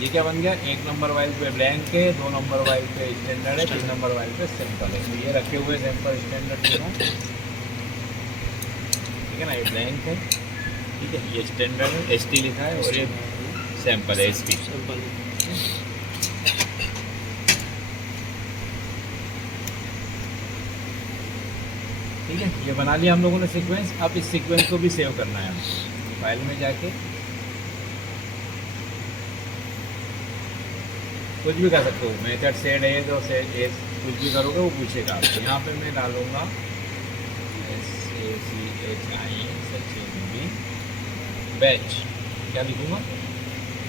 ये क्या बन गया? 1 नंबर वाइल पे ब्लैंक है, 2 नंबर वाइल पे स्टैंडर्ड है, 3 नंबर वाइल पे सैंपल है। तो ये रखे हुए सैंपल स्टैंडर्ड तीनों, ठीक है ना। ये ब्लैंक है, ठीक है, ये स्टैंडर्ड है, ST लिखा है, और ये सैंपल है, SP। सैंपल। ठीक है, ये बना लिया हम लोगों ने सीक्वेंस। अब इस सीक्वेंस को भी सेव करना है हमको फाइल में जाके, कुछ भी कर सकते हो, मेथड सेड है तो सेड एज कुछ भी करोगे वो पूछेगा आपको। यहाँ पे मैं डालूँगा SACHIN बैच, क्या लिखूँगा?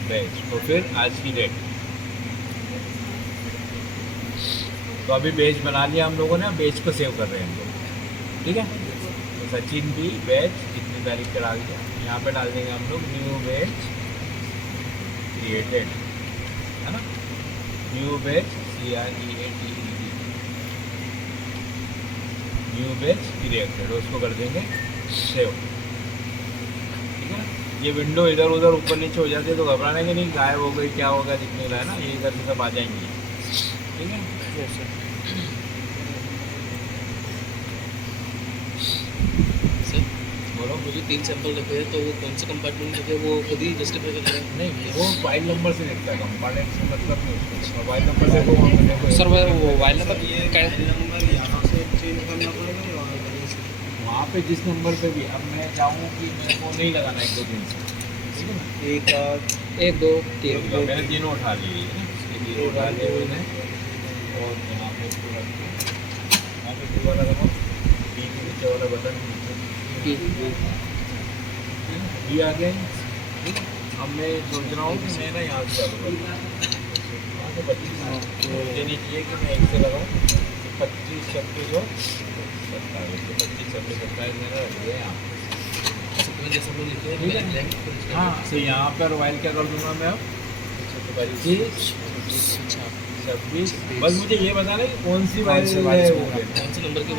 बैच। तो फिर आज की डेट, तो अभी बैच बना लिया हम लोगों ने, बैच को सेव कर रहे हैं हम लोग, ठीक है। तो सचिन भी बैच इतनी तारीख पे डाल दिया, यहाँ पे डाल देंगे हम लोग न्यू बैच क्रिएटेड, है ना। New batch CREATED, new batch created, उसको कर देंगे सेव, ठीक है ना। ये विंडो इधर उधर ऊपर नीचे हो जाती है तो घबराने के नहीं, गायब हो गई क्या होगा दिखने लगा है ना, ये इधर से सब आ जाएंगी, ठीक है। Yes sir. सर बोलो। मुझे 3 सैंपल रखे हैं, तो वो कौन से कंपार्टमेंट रखे हैं वो खुद ही जस्टिफाई कर रहे हैं? नहीं, वो फाइल नंबर से देखता है, कंपार्टमेंट से मतलब नहीं उसको। फाइल नंबर से वो वहाँ पे सर वो वाइल नंबर क्या है? नंबर यहाँ से चेंज करना पड़ेगा या वहाँ करेंगे? वहाँ पे जिस नंबर पे भी, अब मैं चाहूँ कि मेरे को नहीं लगाना 1-2 दिन से, ठीक है ना। 1 2 3 तो मैंने तीनों उठा लिए है ना, ये तीनों उठा लिए मैंने, और यहाँ पे इसको रख के यहाँ पे टू वाला दबाओ, डी के नीचे वाला बटन डी आ गया, ठीक है। अब मैं सोच रहा हूँ कि मैं ना यहाँ से चालू करूँ, यहाँ से 25 मुझे नहीं चाहिए कि मैं 1 से लगाऊँ, 25 26 और 27, 25 26 27 मैंने रख दिया यहाँ, जैसे वो लिखे ठीक है। हाँ, तो यहाँ पर वाइल क्या कर दूँगा मैं अब 25 26, बस मुझे ये बताना कि कौन सी वाइल है वो, कौन से नंबर की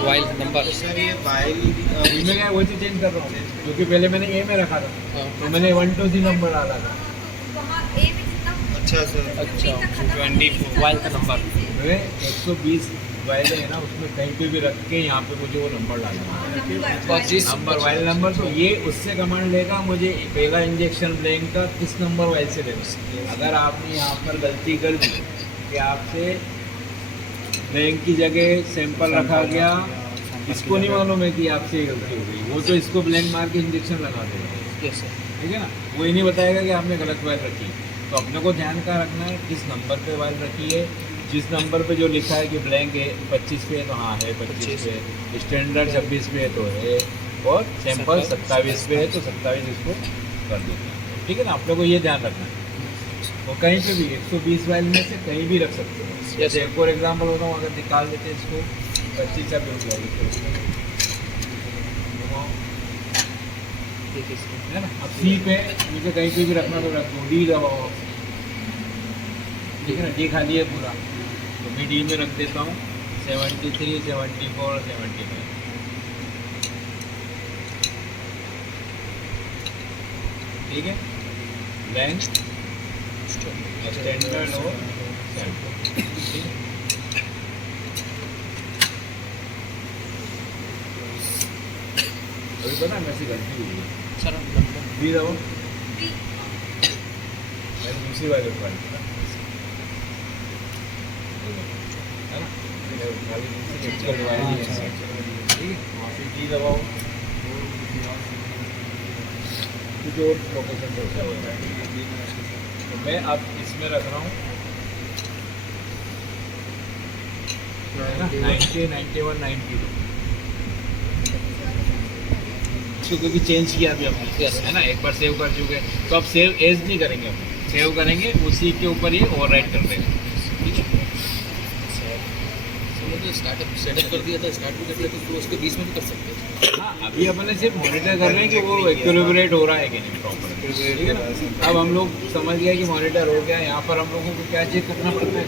वाइल नंबर? सर ये फाइल अभी मैं क्या वही चेंज कर रहा हूँ, क्योंकि पहले मैंने ए में रखा था, तो मैंने 1 2 3 नंबर डाला था। वहाँ ए में जितना अच्छा सर, 15 तक खत्म 24 वाइल का नंबर। मैं 120 वाइल है ना, उसमें कहीं पे भी रख के यहाँ पे मुझे वो नंबर डालना है, और जिस नंबर वाइल नंबर। तो ये उससे कमांड लेगा मुझे पहला इंजेक्शन ब्लैंक का किस नंबर वाइल से देना। अगर आपने यहाँ पर गलती कर दी कि आपसे ब्लैंक की जगह सैंपल रखा गया, इसको नहीं मालूम है कि आपसे ये गलती हो गई, वो तो इसको ब्लैंक मार के इंजेक्शन लगा देगा, यस सर। ठीक है ना। वो ही नहीं बताएगा कि आपने गलत वाइल रखी। तो अपने को ध्यान का रखना है किस नंबर पे वाइल रखी है, जिस नंबर पे जो लिखा है कि ब्लैंक है 25 पे तो हाँ है 25 पे, स्टैंडर्ड 26 पे तो है, और सैंपल 27 पे है तो 27 इसको कर देते हैं, ठीक है ना। अपने को ये ध्यान रखना है। और कहीं पे भी 120 वाइल में से कहीं भी रख सकते हो। जैसे एक और एग्जाम्पल होता हूँ, अगर निकाल देते इसको 25 का बिल है ना। अब सी पे मुझे कहीं पे भी रखना तो रख दो, डी दबाओ, ठीक है ना। डी खाली है पूरा, तो मैं डी में रख देता हूँ 73 74 75, ठीक है। ब्लैंक स्टैंडर्ड और सैंपल, ठीक है। अभी पता मेरे से गलती हुई है सर डी दबाओ, मैंने दूसरी वाले उठा लिया है ना, मैंने खाली दूसरी एक्चुअल वाली है, ठीक है। वहाँ पे डी दबाओ, कुछ और लोकेशन पे उसका होता है। तो मैं अब इसमें रख रहा हूँ है ना 90, 91, 92 इसको क्योंकि चेंज किया अभी हमने है ना, एक बार सेव कर चुके तो अब सेव एज नहीं करेंगे, हम सेव करेंगे उसी के ऊपर ही ओवरराइट कर देंगे। ठीक है, तो स्टार्टअप सेटअप कर दिया था, स्टार्ट भी कर दिया तो उसके बीच में भी कर सकते हैं। हाँ अभी अपने सिर्फ मॉनिटर कर रहे हैं कि वो इक्विलिब्रेट हो रहा है कि नहीं प्रॉपर, ठीक है ना। अब हम लोग समझ गया कि मॉनिटर हो गया, यहाँ पर हम लोगों को क्या चेक करना पड़ता है,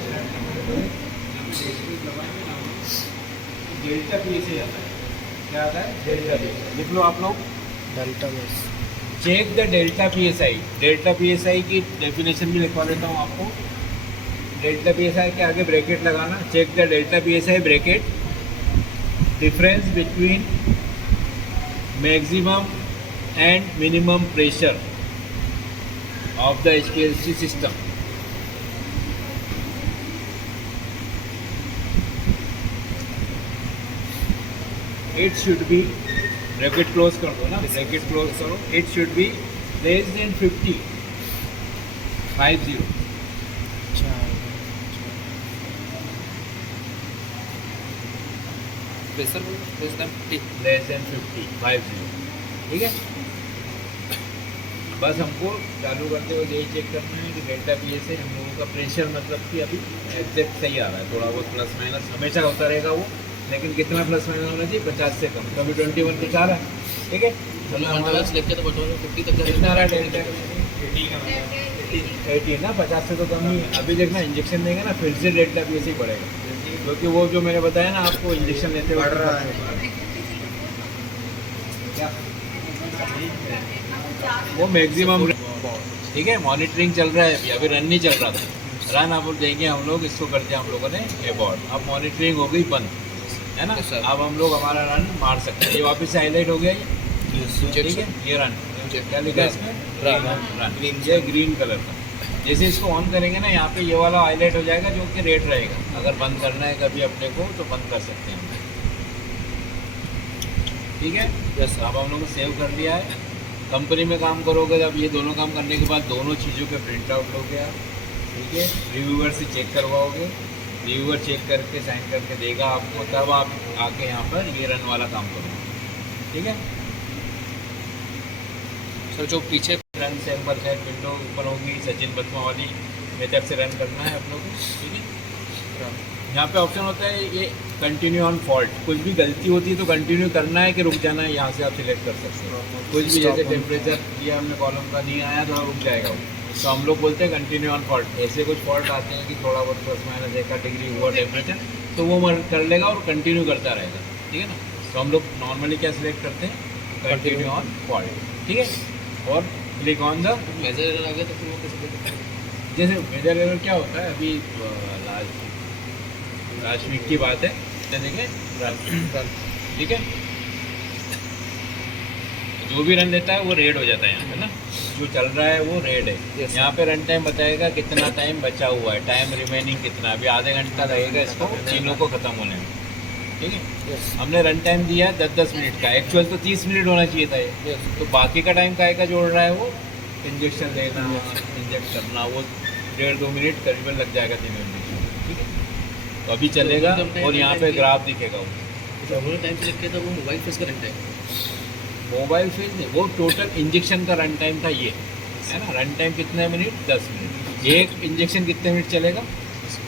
डेल्टा पी से आता है, क्या आता है डेल्टा पी, लिख लो आप लोग delta base. Check the delta P S I. Delta P S I की डेफिनेशन भी लिखवा देता हूँ आपको। डेल्टा पी एस आई के आगे ब्रैकेट लगाना, check the delta P S I bracket difference between maximum and minimum pressure of the HPLC system. It should be, bracket close कर दो ना, ब्रैकेट क्लोज करो, it should be less than 50 pressure less than 50 ठीक है। बस हमको चालू करते हुए यही चेक करना है कि डेल्टा पी एस से हम लोगों का प्रेशर मतलब कि अभी एग्जैक्ट सही आ रहा है, थोड़ा बहुत प्लस माइनस हमेशा होता रहेगा वो, लेकिन कितना प्लस माइनस होना चाहिए 50 से कम, कभी 21 कुछ आ रहा है, ठीक है। कितना आ रहा है डेल्टा 18 ना, 50 से तो कम ही है। अभी देखना इंजेक्शन देंगे ना फिर से डेल्टा पी एस ही बढ़ेगा, क्योंकि वो जो मैंने बताया ना आपको इंजेक्शन लेते हुए बढ़ रहा है। वो मैक्सिमम, ठीक है। मॉनिटरिंग चल रहा है अभी, अभी रन नहीं चल रहा था, रन अब देंगे हम लोग, इसको करते हैं हम लोगों ने अबॉर्ड। अब मॉनिटरिंग हो गई बंद, है ना। अब हम लोग हमारा रन मार सकते हैं। ये वापस से हाईलाइट हो गया ये, ठीक है। ये रन क्या लिखा है इसमें, रन, ये ग्रीन कलर का। जैसे इसको ऑन करेंगे ना, यहाँ पे ये वाला हाईलाइट हो जाएगा जो कि रेड रहेगा। अगर बंद करना है कभी अपने को तो बंद कर सकते हैं, ठीक है। यस, अब हम लोगों ने सेव कर लिया है। कंपनी में काम करोगे जब ये दोनों काम करने के बाद दोनों चीज़ों के प्रिंट आउट लोगे आप, ठीक है। रिव्यूअर से चेक करवाओगे, रिव्यूअर चेक करके साइन करके देगा आपको, तब आप आके यहाँ पर ये रन वाला काम करोगे, ठीक है। सर जो पीछे रन सैम्पल शायद विंडो ऊपर होगी, सचिन बत्मा वाली मेथड से रन करना है आप लोगों को, ठीक है। यहाँ पे ऑप्शन होता है ये कंटिन्यू ऑन फॉल्ट, कुछ भी गलती होती है तो कंटिन्यू करना है कि रुक जाना है, यहाँ से आप सिलेक्ट कर सकते हो। कुछ भी जैसे टेम्परेचर दिया हमने कॉलम का नहीं आया थोड़ा रुक जाएगा वो, तो हम लोग बोलते हैं कंटिन्यू ऑन फॉल्ट। ऐसे कुछ फॉल्ट आते हैं कि थोड़ा बहुत प्लस माइनस 1 डिग्री हुआ टेम्परेचर तो वो कर लेगा और कंटिन्यू करता रहेगा, ठीक है ना। तो हम लोग नॉर्मली क्या सिलेक्ट करते हैं, कंटिन्यू ऑन फॉल्ट, ठीक है। और click on the major error आ गया तो फिर वो कैसे, जैसे मेजर एरर क्या होता है, अभी लास्ट वीक की बात है, देखें रन, ठीक है। जो भी रन देता है वो रेड हो जाता है यहाँ पे ना, जो चल रहा है वो रेड है। Yes, यहाँ पे रन टाइम बताएगा कितना टाइम बचा हुआ है, टाइम रिमेनिंग कितना, अभी आधे घंटा लगेगा इसको तीनों को ख़त्म होने में, ठीक है। yes, हमने रन टाइम दिया 10-10 मिनट का, एक्चुअल तो 30 मिनट होना चाहिए था ये, yes, तो बाकी का टाइम काहे का जोड़ रहा है वो, इंजेक्शन देना, इंजेक्ट करना, वो 1.5-2 मिनट करीबन लग जाएगा तीनों इंजेक्शन, ठीक है। तो अभी चलेगा और यहाँ पे ग्राफ दिखेगा वो, हमने टाइम सेलेक्ट किया था वो मोबाइल फेस का रन टाइम, मोबाइल फेज नहीं, वो टोटल इंजेक्शन का रन टाइम था ये, है ना। रन टाइम कितने मिनट, 10 मिनट। एक इंजेक्शन कितने मिनट चलेगा,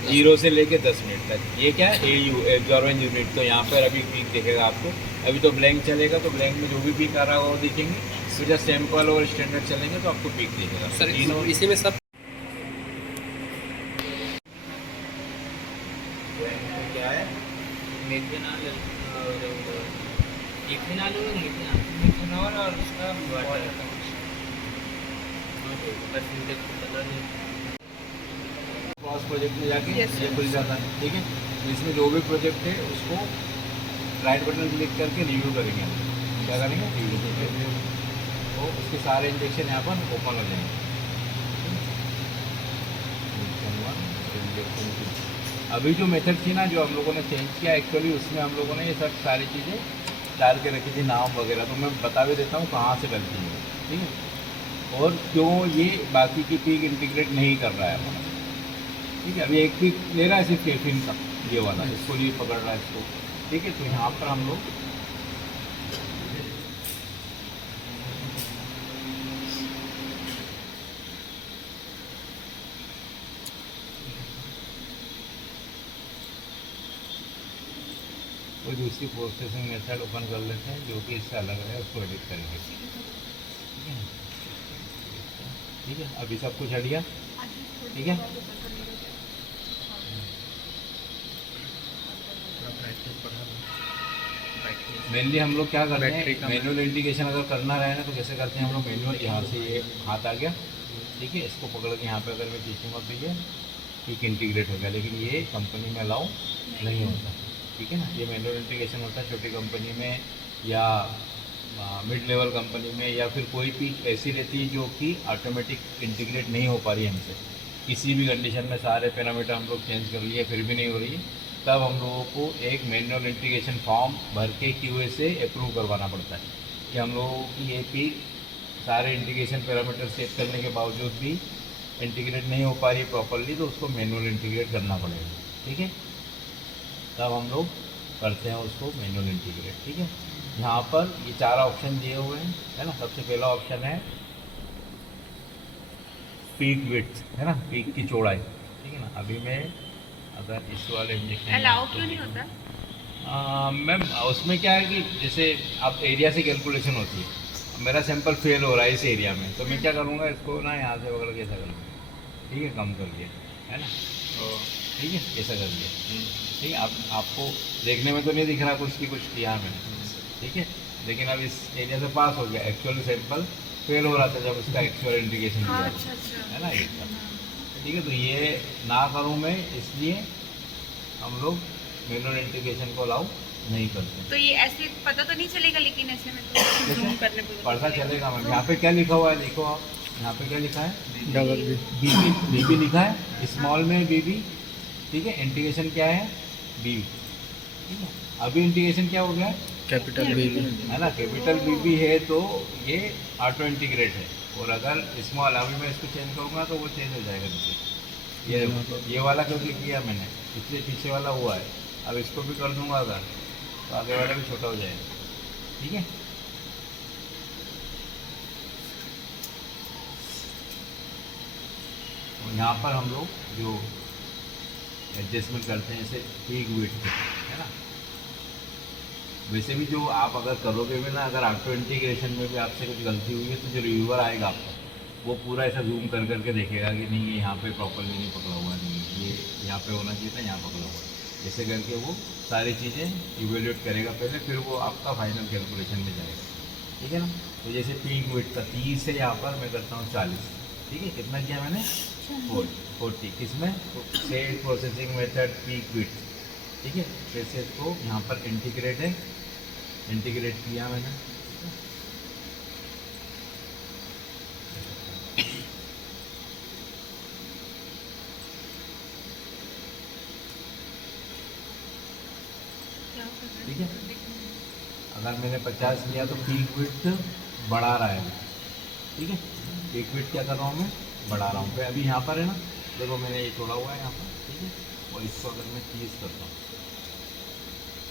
0 से लेके 10 मिनट तक। ये क्या है, AU एब्जॉर्बेंस यूनिट, तो यहाँ पर अभी पीक दिखेगा आपको। अभी तो ब्लैंक चलेगा, तो ब्लैंक में जो भी पीक आ रहा होगा वो दिखेंगे, फिर जब सैंपल और स्टैंडर्ड चलेंगे तो आपको पीक दिखेगा। सर तीनों इसी में सब क्या है, मेथेनॉल और इथेनॉल और मिथेनॉल और उसका बस इनके पता नहीं। क्रॉस प्रोजेक्ट में जाके Yes, ये खुल जाता है, ठीक है। इसमें जो भी प्रोजेक्ट है उसको राइट बटन क्लिक करके रिव्यू करेंगे, क्या करेंगे, रिव्यू, तो उसके सारे इंजेक्शन यहाँ पर ओपन हो जाएंगे। अभी जो मेथड थी ना, जो हम लोगों ने चेंज किया एक्चुअली, उसमें हम लोगों ने ये सब सारी चीज़ें डाल के रखी थी, नाम वगैरह, तो मैं बता भी देता हूँ कहाँ से डलती है, ठीक है। और क्यों ये बाकी की पीक इंटीग्रेट नहीं कर रहा है हमारा। ठीक है, अभी एक पीक ले रहा है सिर्फ कैफीन का, ये वाला इसको लिए पकड़ रहा है इसको। ठीक है, तो यहाँ पर हम लोग कोई दूसरी प्रोसेसिंग मेथड ओपन कर लेते हैं जो कि इससे अलग है, उसको एडिट करेंगे। ठीक है, ठीक है, अभी सब कुछ हट गया। ठीक है, मेनली हम लोग क्या करते हैं, मैनुअल इंटीग्रेशन अगर करना रहे ना तो कैसे करते हैं हम लोग, मैनुअल यहाँ से ये हाथ आ गया। ठीक है, इसको पकड़ के यहाँ पे अगर मैं खींचूंगा तो ये ठीक इंटीग्रेट हो गया, लेकिन ये कंपनी में अलाउ नहीं होता। ठीक है ना, ये मैनुअल इंटीग्रेशन होता है छोटी कंपनी में या मिड लेवल कंपनी में, या फिर कोई पीक ऐसी रहती है जो कि ऑटोमेटिक इंटीग्रेट नहीं हो पा रही हमसे, किसी भी कंडीशन में सारे पैरामीटर हम लोग चेंज कर लिए फिर भी नहीं हो रही, तब हम लोगों को एक मैनुअल इंटीग्रेशन फॉर्म भर के QA से अप्रूव करवाना पड़ता है कि हम लोगों की ये पीक सारे इंटीग्रेशन पैरामीटर सेट करने के बावजूद भी इंटीग्रेट नहीं हो पा रही प्रॉपरली, तो उसको मैनुअल इंटीग्रेट करना पड़ेगा। ठीक है, तब हम लोग करते हैं उसको मैनुअल इंटीग्रेट। ठीक है, यहाँ पर ये 4 ऑप्शन दिए हुए हैं, है ना। सबसे पहला ऑप्शन है पीक विड्थ, है ना, पीक की चौड़ाई। ठीक है ना, अभी मैं अगर इस वाले इंजेक्शन अलाउ क्यों नहीं होता मैम, उसमें क्या है कि जैसे आप एरिया से कैलकुलेशन होती है, मेरा सैंपल फेल हो रहा है इस एरिया में, तो मैं क्या करूँगा, इसको ना यहाँ से पकड़ के ऐसा करूँगा। ठीक है, कम कर दिया, है ना, तो ठीक है ऐसा कर दिया। ठीक है, आपको देखने में तो नहीं दिख रहा कुछ की कुछ किया मैंने। ठीक है, लेकिन अब इस एरिया से पास हो गया, एक्चुअली सैंपल फेल हो रहा था जब उसका एक्चुअल इंटीग्रेशन किया, है ना ये सब। ठीक है, तो ये ना करूँ मैं, इसलिए हम लोग मैनुअल इंटीग्रेशन को अलाउ नहीं करते। तो ये ऐसे पता तो नहीं चलेगा, लेकिन ऐसे में तो जूम करने पे पता चलेगा मैम। यहाँ पे क्या लिखा हुआ है, देखो आप, यहाँ पे क्या लिखा है, बीबी लिखा है, स्मॉल में बीबी। ठीक है, इंटीग्रेशन क्या है, बीबी। ठीक है, अभी इंटीग्रेशन क्या हो गया, कैपिटल बीबी, है ना, कैपिटल बीबी है तो ये ऑटो इंटीग्रेट है, और अगर स्मॉल, अभी मैं इसको चेंज करूँगा तो वो चेंज हो जाएगा नीचे। ये वाला क्योंकि किया मैंने, इसलिए पीछे वाला हुआ है, अब इसको भी कर दूंगा अगर, तो आगे वाला भी छोटा हो जाएगा। ठीक है, तो यहाँ पर हम लोग जो एडजस्टमेंट करते हैं, जैसे पीक विड्थ, है ना, वैसे भी जो आप अगर करोगे भी ना, अगर ऑटो इंटीग्रेशन में भी आपसे कुछ गलती हुई है तो जो रिव्यूअर आएगा आपका, वो पूरा ऐसा जूम कर करके देखेगा कि नहीं ये यहाँ पे प्रॉपरली नहीं पकड़ा हुआ, नहीं ये यहाँ पे होना चाहिए था, यहाँ पकड़ा हुआ, ऐसे करके वो सारी चीज़ें इवेल्यूएट करेगा पहले, फिर वो आपका फाइनल कैलकुलेशन में जाएगा। ठीक है ना, तो जैसे पीक विड्थ का 30 है, यहाँ पर मैं करता हूँ 40। ठीक है, कितना किया मैंने, 40। किसमें, set processing method peak width. ठीक है, फिर से इसको यहाँ पर इंटीग्रेट है, इंटीग्रेट किया मैंने। ठीक है, अगर मैंने 50 किया तो पीक विड्थ बढ़ा रहा है। ठीक है, पीक विड्थ क्या कर रहा हूँ मैं, बढ़ा रहा हूँ। फिर अभी यहाँ पर है ना, देखो मैंने ये छोड़ा हुआ है यहाँ पर। ठीक है, और इसको अगर मैं 30 करता हूँ,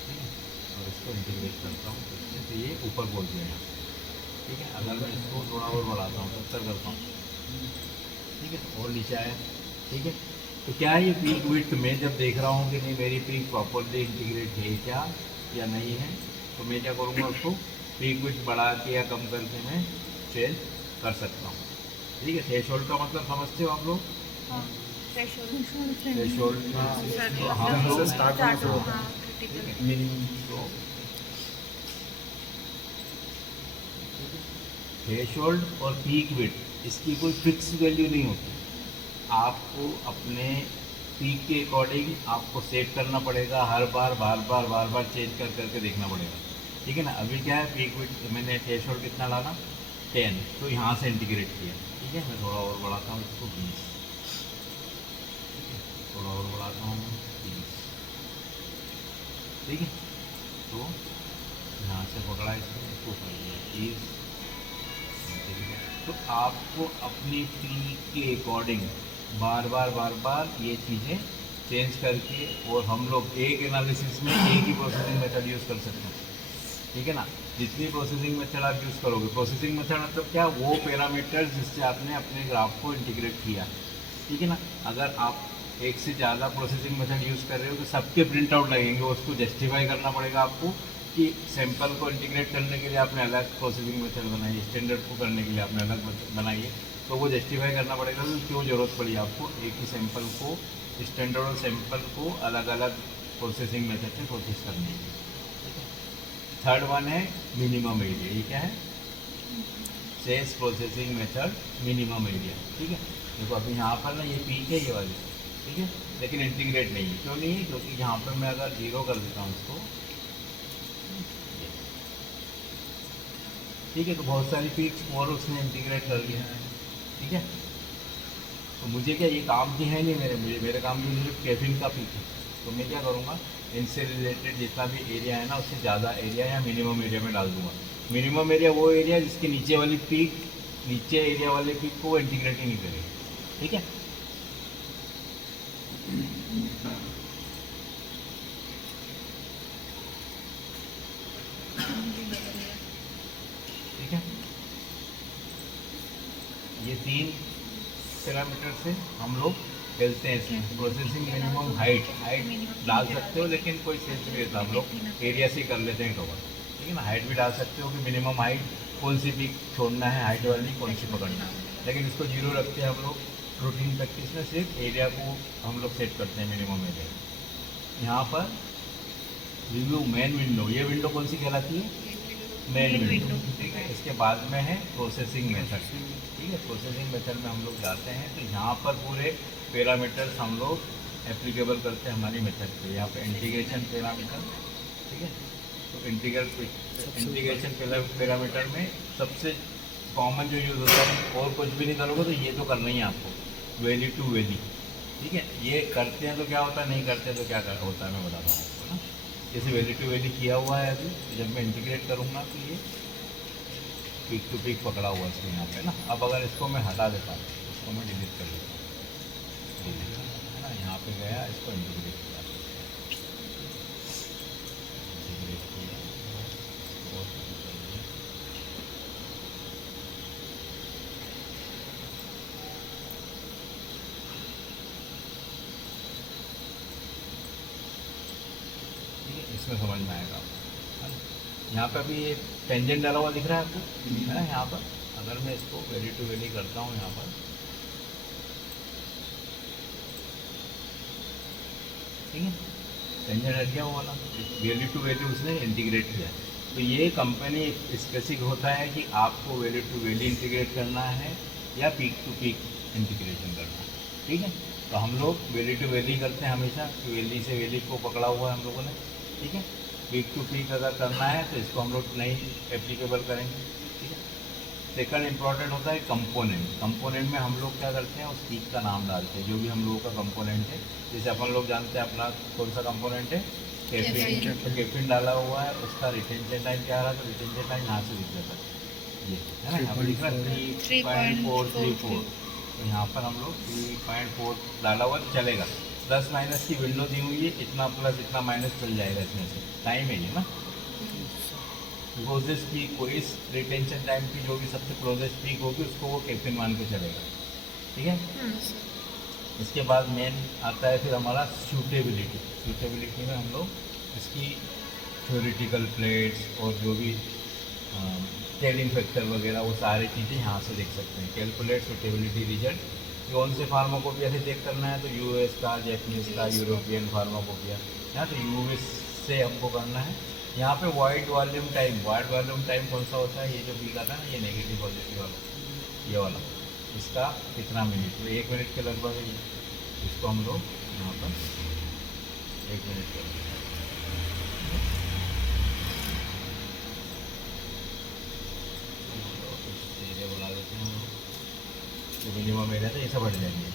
ठीक है, और इसको इंटीग्रेट करता हूँ, तो ये ऊपर बोल दिया यहाँ। ठीक है, अगर मैं इसको थोड़ा और बढ़ाता हूँ, 70 करता हूँ, ठीक है, और नीचे आया। ठीक है, तो क्या है ये पीक विड्थ में जब देख रहा हूँ कि नहीं मेरी पीक प्रॉपरली इंटीग्रेट है क्या या नहीं है, तो मैं क्या करूँगा, उसको पीक विड्थ बढ़ा के या कम करके मैं चेंज कर सकता हूँ। ठीक है, थ्रेशोल्ड का मतलब समझते हो आप लोग, थ्रेशोल्ड का हम लोग थ्रेशोल्ड और पीक विड्थ इसकी कोई फिक्स वैल्यू नहीं होती, आपको अपने पीक के अकॉर्डिंग आपको सेट करना पड़ेगा, हर बार बार बार चेंज कर करके देखना पड़ेगा। ठीक है ना, अभी क्या है पीक विड्थ मैंने थ्रेशोल्ड कितना डाला, 10, तो यहाँ से इंटीग्रेट किया। ठीक है, मैं थोड़ा और बढ़ाता हूँ इसको 20, थोड़ा और बढ़ाता हूँ 20। ठीक है, तो यहाँ से पकड़ा इसको 30। तो तो आपको अपनी पी के अकॉर्डिंग बार बार ये चीज़ें चेंज करके, और हम लोग एक एनालिसिस में एक ही प्रोसेसिंग मेथड यूज़ कर सकते हैं, ठीक है ना। जितनी प्रोसेसिंग मेथड आप यूज़ करोगे, प्रोसेसिंग मेथड मतलब क्या, वो पैरामीटर्स जिससे आपने अपने ग्राफ को इंटीग्रेट किया, ठीक है ना। अगर आप एक से ज़्यादा प्रोसेसिंग मेथड यूज़ कर रहे हो तो सबके प्रिंट आउट लगेंगे, उसको जस्टिफाई करना पड़ेगा आपको कि सैंपल को इंटीग्रेट करने के लिए आपने अलग प्रोसेसिंग मेथड बनाई है, स्टैंडर्ड को करने के लिए आपने अलग बनाई है, तो वो जस्टिफाई करना पड़ेगा कि क्यों ज़रूरत पड़ी आपको एक ही सैंपल को, स्टैंडर्ड और सैंपल को अलग अलग प्रोसेसिंग मेथड से प्रोसेस करने की। थर्ड वन है मिनिमम एरिया। ये क्या है, सेल्स प्रोसेसिंग मेथड मिनिमम एरिया, ठीक है। देखो अभी यहाँ पर ना ये पीक है ये वाली, ठीक है, लेकिन इंटीग्रेट नहीं है। क्यों नहीं है, क्योंकि यहाँ पर मैं अगर 0 कर देता हूँ इसको, ठीक है, तो बहुत सारी पीक्स और उसने इंटीग्रेट कर दिया है, ठीक है। तो मुझे क्या, ये काम की है नहीं, मेरे काम की सिर्फ कैफीन का पीक है, तो मैं क्या करूँगा, इनसे रिलेटेड जितना भी एरिया है ना उससे ज़्यादा एरिया या मिनिमम एरिया में डाल दूंगा। मिनिमम एरिया वो एरिया जिसके नीचे वाली पीक, नीचे एरिया वाले पीक को वो इंटीग्रेट ही नहीं करेगी, ठीक है। ठीक है, ये 3 पैरामीटर से हम लोग खेलते हैं इसमें। प्रोसेसिंग मिनिमम हाइट डाल सकते हो, लेकिन कोई सेंस नहीं रहता, हम लोग एरिया से ही कर लेते हैं कवर, ठीक है ना। हाइट भी डाल सकते हो कि मिनिमम हाइट कौन सी पीक छोड़ना है, हाइट वाली कौन सी पकड़ना है, लेकिन इसको 0 रखते हैं हम लोग। रूटीन प्रैक्टिस में सिर्फ एरिया को हम लोग सेट करते हैं मिनिमम एरिया। यहाँ पर रिव्यू मेन विंडो, ये विंडो कौन सी कहलाती है, मेन विंडो, ठीक है। इसके बाद में है प्रोसेसिंग मेथड, ठीक है। प्रोसेसिंग मेथड में हम लोग जाते हैं तो यहाँ पर पूरे पैरामीटर्स हम लोग एप्लीकेबल करते हैं हमारी मेथड पे। यहाँ पे इंटीग्रेशन पैरामीटर, ठीक है। तो इंटीग्रेशन पैरामीटर में सबसे कॉमन जो यूज़ होता है, और कुछ भी नहीं करोगे तो ये तो करना ही है आपको, वैल्यू टू वैल्यू, ठीक है। ये करते हैं तो क्या होता है, नहीं करते हैं तो क्या होता है, मैं बताता हूँ आपको ना। जैसे वैल्यू टू वैल्यू किया हुआ है अभी, जब मैं इंटीग्रेट करूँगा तो ये पीक टू पीक पकड़ा हुआ है इसको यहाँ पे ना। अब अगर इसको मैं हटा देता हूँ, इसको मैं डिलीट कर देता हूँ, है ना। यहाँ पे गया, इसको इंटीग्रेट किया, इसमें समझ में आएगा आपको, है ना। यहाँ पे अभी ये टेंजेंट डाला हुआ दिख रहा है आपको, है ना। यहाँ पर अगर मैं इसको वैल्यू टू वैल्यू करता हूँ, यहाँ पर ठीक है, टेंजेंट हट गया वो वाला, वैल्यू टू वैल्यू उसने इंटीग्रेट किया। तो ये कंपनी स्पेसिफिक होता है कि आपको वैल्यू टू वैल्यू इंटीग्रेट करना है या पीक टू पीक इंटीग्रेशन करना है, ठीक है। तो हम लोग वैल्यू टू वैल्यू करते हैं हमेशा, वैल्यू से वैल्यू को पकड़ा हुआ है हम लोगों ने, ठीक है। पीक टू पीक अगर करना है तो इसको हम लोग नहीं एप्लीकेबल करेंगे, ठीक है। सेकंड इम्पॉर्टेंट होता है कंपोनेंट। कंपोनेंट में हम लोग क्या करते हैं, उस पीक का नाम डालते हैं, जो भी हम लोगों का कंपोनेंट है। जैसे अपन लोग जानते हैं अपना कौन सा कंपोनेंट है, कैफीन, तो कैफीन डाला हुआ है, उसका रिटेंशन टाइम क्या रहा, तो रिटेंशन टाइम यहाँ से दिख जाता है, ये है ना, यहाँ पर दिख रहा है 3.434। तो यहाँ पर हम लोग 3.4 डाला हुआ तो चलेगा। प्लस माइनस की विंडो दी हुई है, इतना प्लस इतना माइनस चल जाएगा इसमें से, टाइम है ये ना। क्लोजेस्ट पीक को, इस रिटेंशन टाइम की जो भी सबसे क्लोजेस्ट पीक होगी उसको वो कैफीन मान के चलेगा, ठीक है। इसके बाद मेन आता है फिर हमारा सूटेबिलिटी। सूटेबिलिटी में हम लोग इसकी थ्योरेटिकल प्लेट्स और जो भी टेलिंग फैक्टर वगैरह वो सारी चीज़ें यहाँ से देख सकते हैं। कैलकुलेट सूटेबिलिटी रिजल्ट, कौन से फार्माकोपिया से चेक करना है, तो यूएस का, जैपनीज़ का, यूरोपियन फार्माकोपिया, यहाँ तो यूएस से हमको करना है। यहाँ पे wide volume time, wide volume time कौन सा होता है, ये जो पीका था ना, ये नेगेटिव पॉजिटिव वाला, ये वाला, इसका कितना मिनट, तो 1 मिनट के लगभग है ये। इसको हम लोग यहाँ पर 1 मिनट के बुला देते हैं हम लोग, जो मिनिमम एरिया था ये सब हट जाएंगे।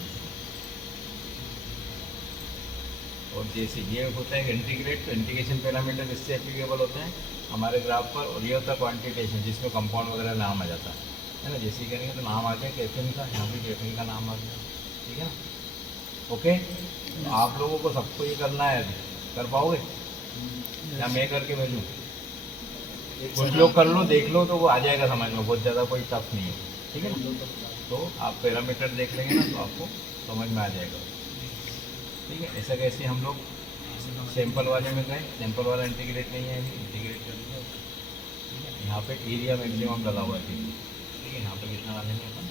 और जैसे ये होता है इंटीग्रेट, तो इंटीग्रेशन पैरामीटर इससे एप्लीकेबल होते हैं हमारे ग्राफ पर। और ये होता है क्वांटिटेशन, जिसमें कंपाउंड वगैरह नाम आ जाता है, है ना, जैसे ही करेंगे तो नाम आ गया कैफिन का, यहाँ भी कैफिन का नाम आ गया, ठीक है ना। ओके, तो आप लोगों को सबको ये करना है, अभी कर पाओगे या मैं करके भेजूँ? कुछ लोग कर लो, देख लो तो वो आ जाएगा समझ में, बहुत ज़्यादा कोई टफ नहीं है, ठीक है ना। तो आप पैरामीटर देख लेंगे ना तो आपको समझ में आ जाएगा, ठीक है। ऐसा कैसे हम लोग सैंपल वाले में गए, सैंपल वाला इंटीग्रेट नहीं है, इंटीग्रेट कर दिया, ठीक है। यहाँ पे एरिया मैक्सिमम डाला हुआ है, ठीक है। यहाँ पे कितना डालेंगे अपन?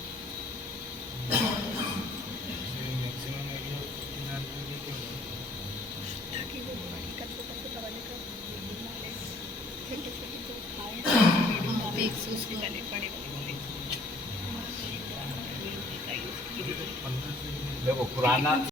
मैक्सिमम एरिया देखो पुराना